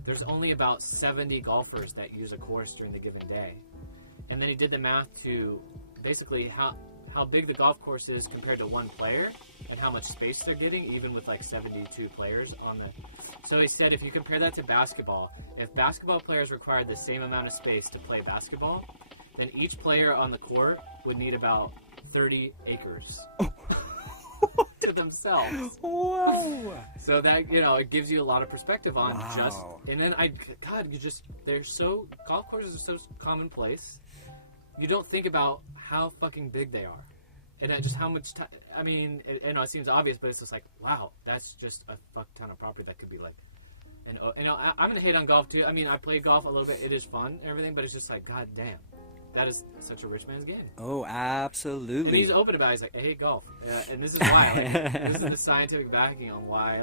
there's only about 70 golfers that use a course during the given day. And then he did the math to basically how big the golf course is compared to one player, and how much space they're getting, even with like 72 players on the. So he said if you compare that to basketball, if basketball players required the same amount of space to play basketball, then each player on the court would need about 30 acres to themselves. Whoa! So that, it gives you a lot of perspective on and then golf courses are so commonplace. You don't think about how fucking big they are. And just how much time, it seems obvious, but it's just like, wow, that's just a fuck ton of property that could be like, I'm going to hate on golf too. I played golf a little bit. It is fun and everything, but it's just like, god damn. That is such a rich man's game. Oh, absolutely. And he's open about it. He's like, I hate golf. And this is why. This is the scientific backing on why,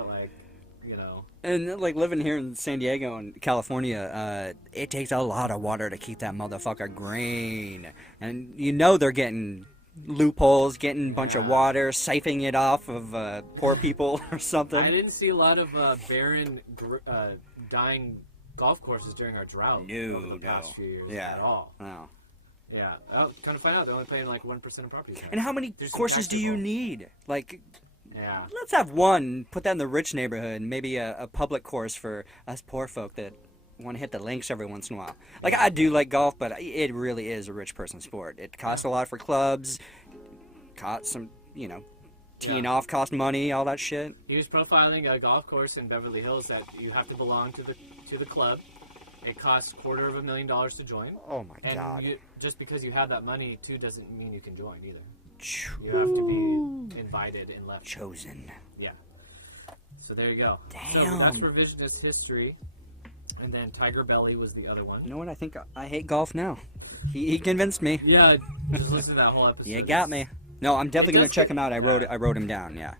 And, living here in San Diego and California, it takes a lot of water to keep that motherfucker green. And they're getting loopholes, getting a bunch of water, siphoning it off of poor people or something. I didn't see a lot of barren, dying golf courses during our drought over the past few years at all. No. Yeah. Oh, come to find out, they're only paying 1% of property tax. And how many courses do you need? Yeah. Let's have one, put that in the rich neighborhood, maybe a public course for us poor folk that want to hit the links every once in a while. I do like golf, but it really is a rich person sport. It costs a lot for clubs, costs some, teeing off cost money, all that shit. He was profiling a golf course in Beverly Hills that you have to belong to the club. It costs $250,000 to join. Oh my god! And just because you have that money too doesn't mean you can join either. You have to be invited and left. Chosen. Yeah. So there you go. Damn. So that's revisionist history. And then Tiger Belly was the other one. You know what? I think I hate golf now. He convinced me. Yeah, just listen to that whole episode. You got me. No, I'm definitely gonna check him out. I wrote him down. Yeah.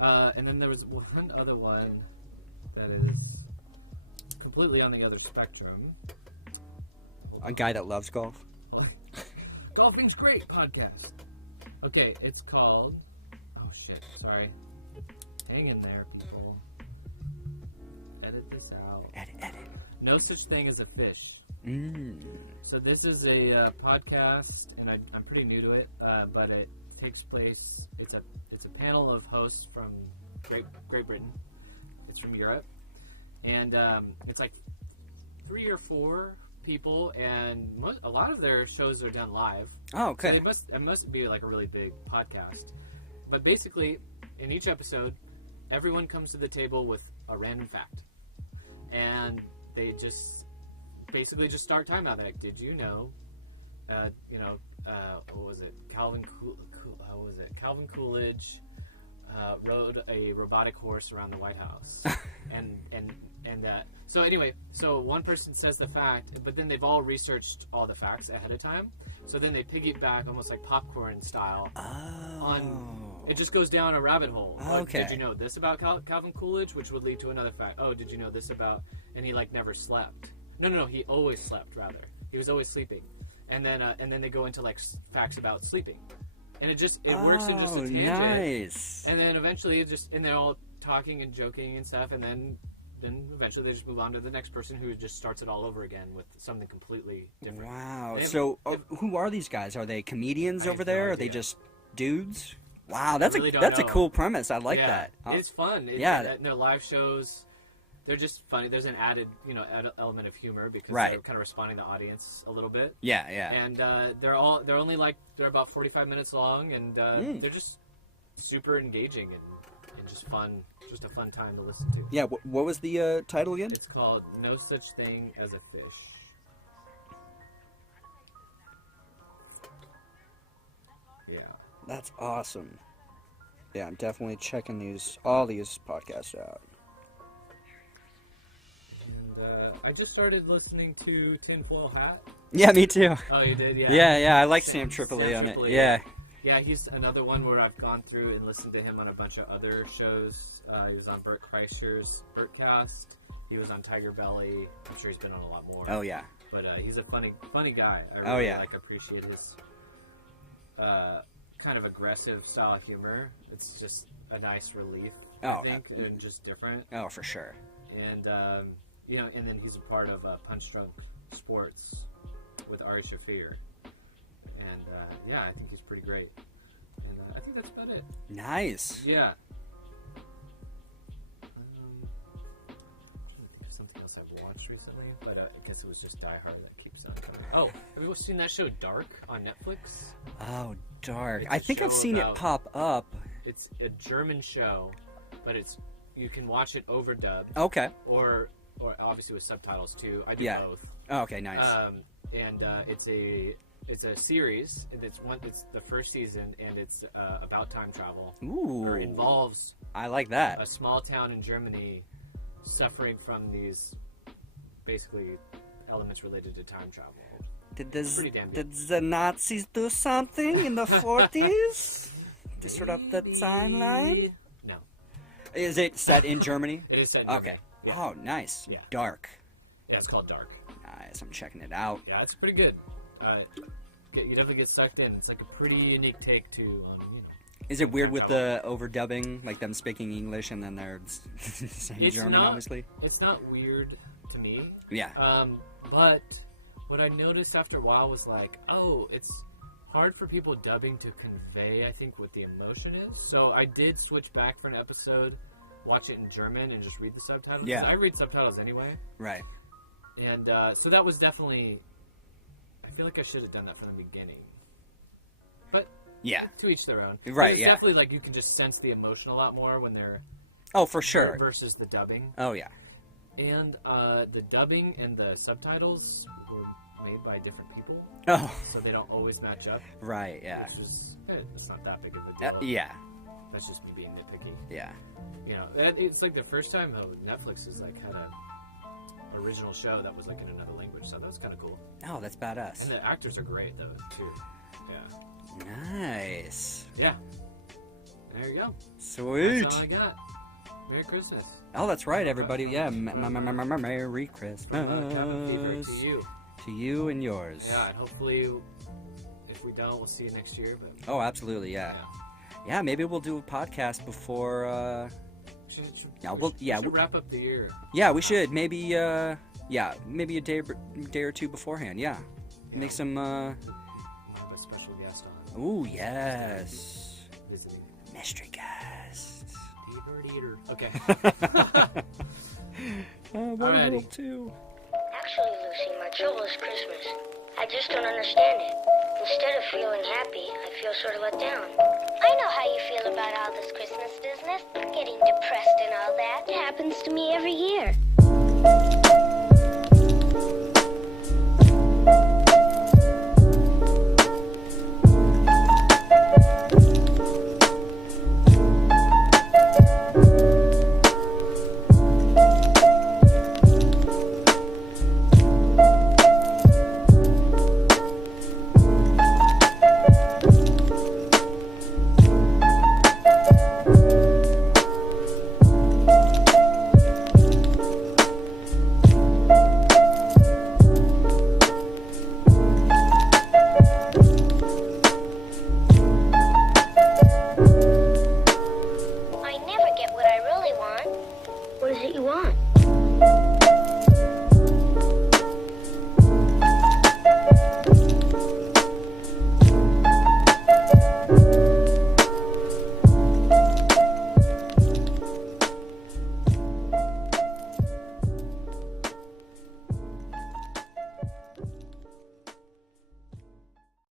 And then there was one other one that is completely on the other spectrum. A guy that loves golf. Golfing's Great podcast. Okay, it's called... Oh, shit. Sorry. Hang in there, people. Edit this out. Edit. No Such Thing as a Fish. So this is a podcast, and I'm pretty new to it, but it takes place... It's a panel of hosts from Great Britain. It's from Europe. And it's 3 or 4 people, and a lot of their shows are done live. Oh, okay. So it must be a really big podcast. But basically, in each episode, everyone comes to the table with a random fact, and they just basically just start time out. Like, did you know? What was it? Calvin Coolidge rode a robotic horse around the White House, So anyway, one person says the fact, but then they've all researched all the facts ahead of time. So then they piggyback almost like popcorn style on. It just goes down a rabbit hole. Okay. Did you know this about Calvin Coolidge, which would lead to another fact? Oh, did you know this about? And he never slept. No, he always slept rather. He was always sleeping, and then they go into facts about sleeping, and it works in just a tangent. Nice. And then eventually and they're all talking and joking and stuff, and then eventually they just move on to the next person who just starts it all over again with something completely different. Wow. Who are these guys? Are they comedians over there? No are they just dudes? Wow, that's a cool premise. I like that. It's fun. Yeah. Their live shows, they're just funny. There's an added, element of humor because right. they're kind of responding to the audience a little bit. Yeah. And they're about 45 minutes long, and they're just super engaging and just fun. Just a fun time to listen to. Yeah, what was the title again? It's called No Such Thing as a Fish. Yeah. That's awesome. Yeah, I'm definitely checking all these podcasts out. And I just started listening to Tinfoil Hat. Yeah, me too. Oh, you did? Yeah. Yeah, I like Sam Tripoli on it. Yeah. Yeah, he's another one where I've gone through and listened to him on a bunch of other shows. He was on Bert Kreischer's Bertcast. He was on Tiger Belly. I'm sure he's been on a lot more. Oh, yeah. But he's a funny guy. I really appreciate his kind of aggressive style of humor. It's just a nice relief, I think, and just different. Oh, for sure. And, and then he's a part of Punch Drunk Sports with Ari Shaffir. And, I think he's pretty great. And I think that's about it. Nice. Yeah. Something else I've watched recently, but I guess it was just Die Hard that keeps on coming. Oh, have you seen that show Dark on Netflix? Oh, Dark. It's I a think I've show seen it about- pop up. It's a German show, but you can watch it overdubbed Okay. or obviously with subtitles too. I do Yeah. both. Oh, okay, nice. And it's a series. It's the first season, and it's about time travel. Ooh. Or involves I like that. a small town in Germany suffering from these basically elements related to time travel. Did pretty damn good. the Nazis do something in the 40s? Disrupt the timeline? No, Is it set in Germany? it is set in Okay. Germany. Yeah. Oh, nice. Yeah. Dark. Yeah, it's called Dark. Nice. I'm checking it out. Yeah, it's pretty good. You definitely get sucked in. It's like a pretty unique take too on Is it weird with the overdubbing, like them speaking English and then they're saying It's German, not- obviously? It's not weird to me. Yeah. But what I noticed after a while was like, oh, it's hard for people dubbing to convey, I think, what the emotion is. So I did switch back for an episode, watch it in German, and just read the subtitles. 'Cause Yeah. I read subtitles anyway. Right. And so that was definitely... I feel like I should have done that from the beginning. But Yeah. to each their own. Right, It's yeah. definitely like you can just sense the emotion a lot more when they're... Oh, for sure. Versus the dubbing. Oh, yeah. And the dubbing and the subtitles were made by different people, Oh, so they don't always match up. right, yeah. Which is, it's not that big of a deal. Yeah. That's just me being nitpicky. Yeah. You know, it's like the first time though Netflix has like had a original show that was like in another language, so that was kind of cool. Oh, that's badass. And the actors are great though too. Yeah. Nice. Yeah. There you go. Sweet. That's all I got. Merry Christmas. Oh, that's right, everybody. Yeah, Merry Christmas. Cabin Fever to you. To you and yours. Yeah, and hopefully, if we don't, we'll see you next year. But Oh, absolutely, yeah. Yeah, maybe we'll do a podcast before, should wrap up the year. yeah, we should. Maybe, maybe a day or two beforehand, yeah. Make some, We'll have a special guest on ooh, yes. visiting. Mystery guest. Bird eater. Okay. Waterworld 2. Actually, Lucy, my trouble is Christmas. I just don't understand it. Instead of feeling happy, I feel sort of let down. I know how you feel about all this Christmas business, getting depressed and all that. It happens to me every year. I never get what I really want. What is it you want?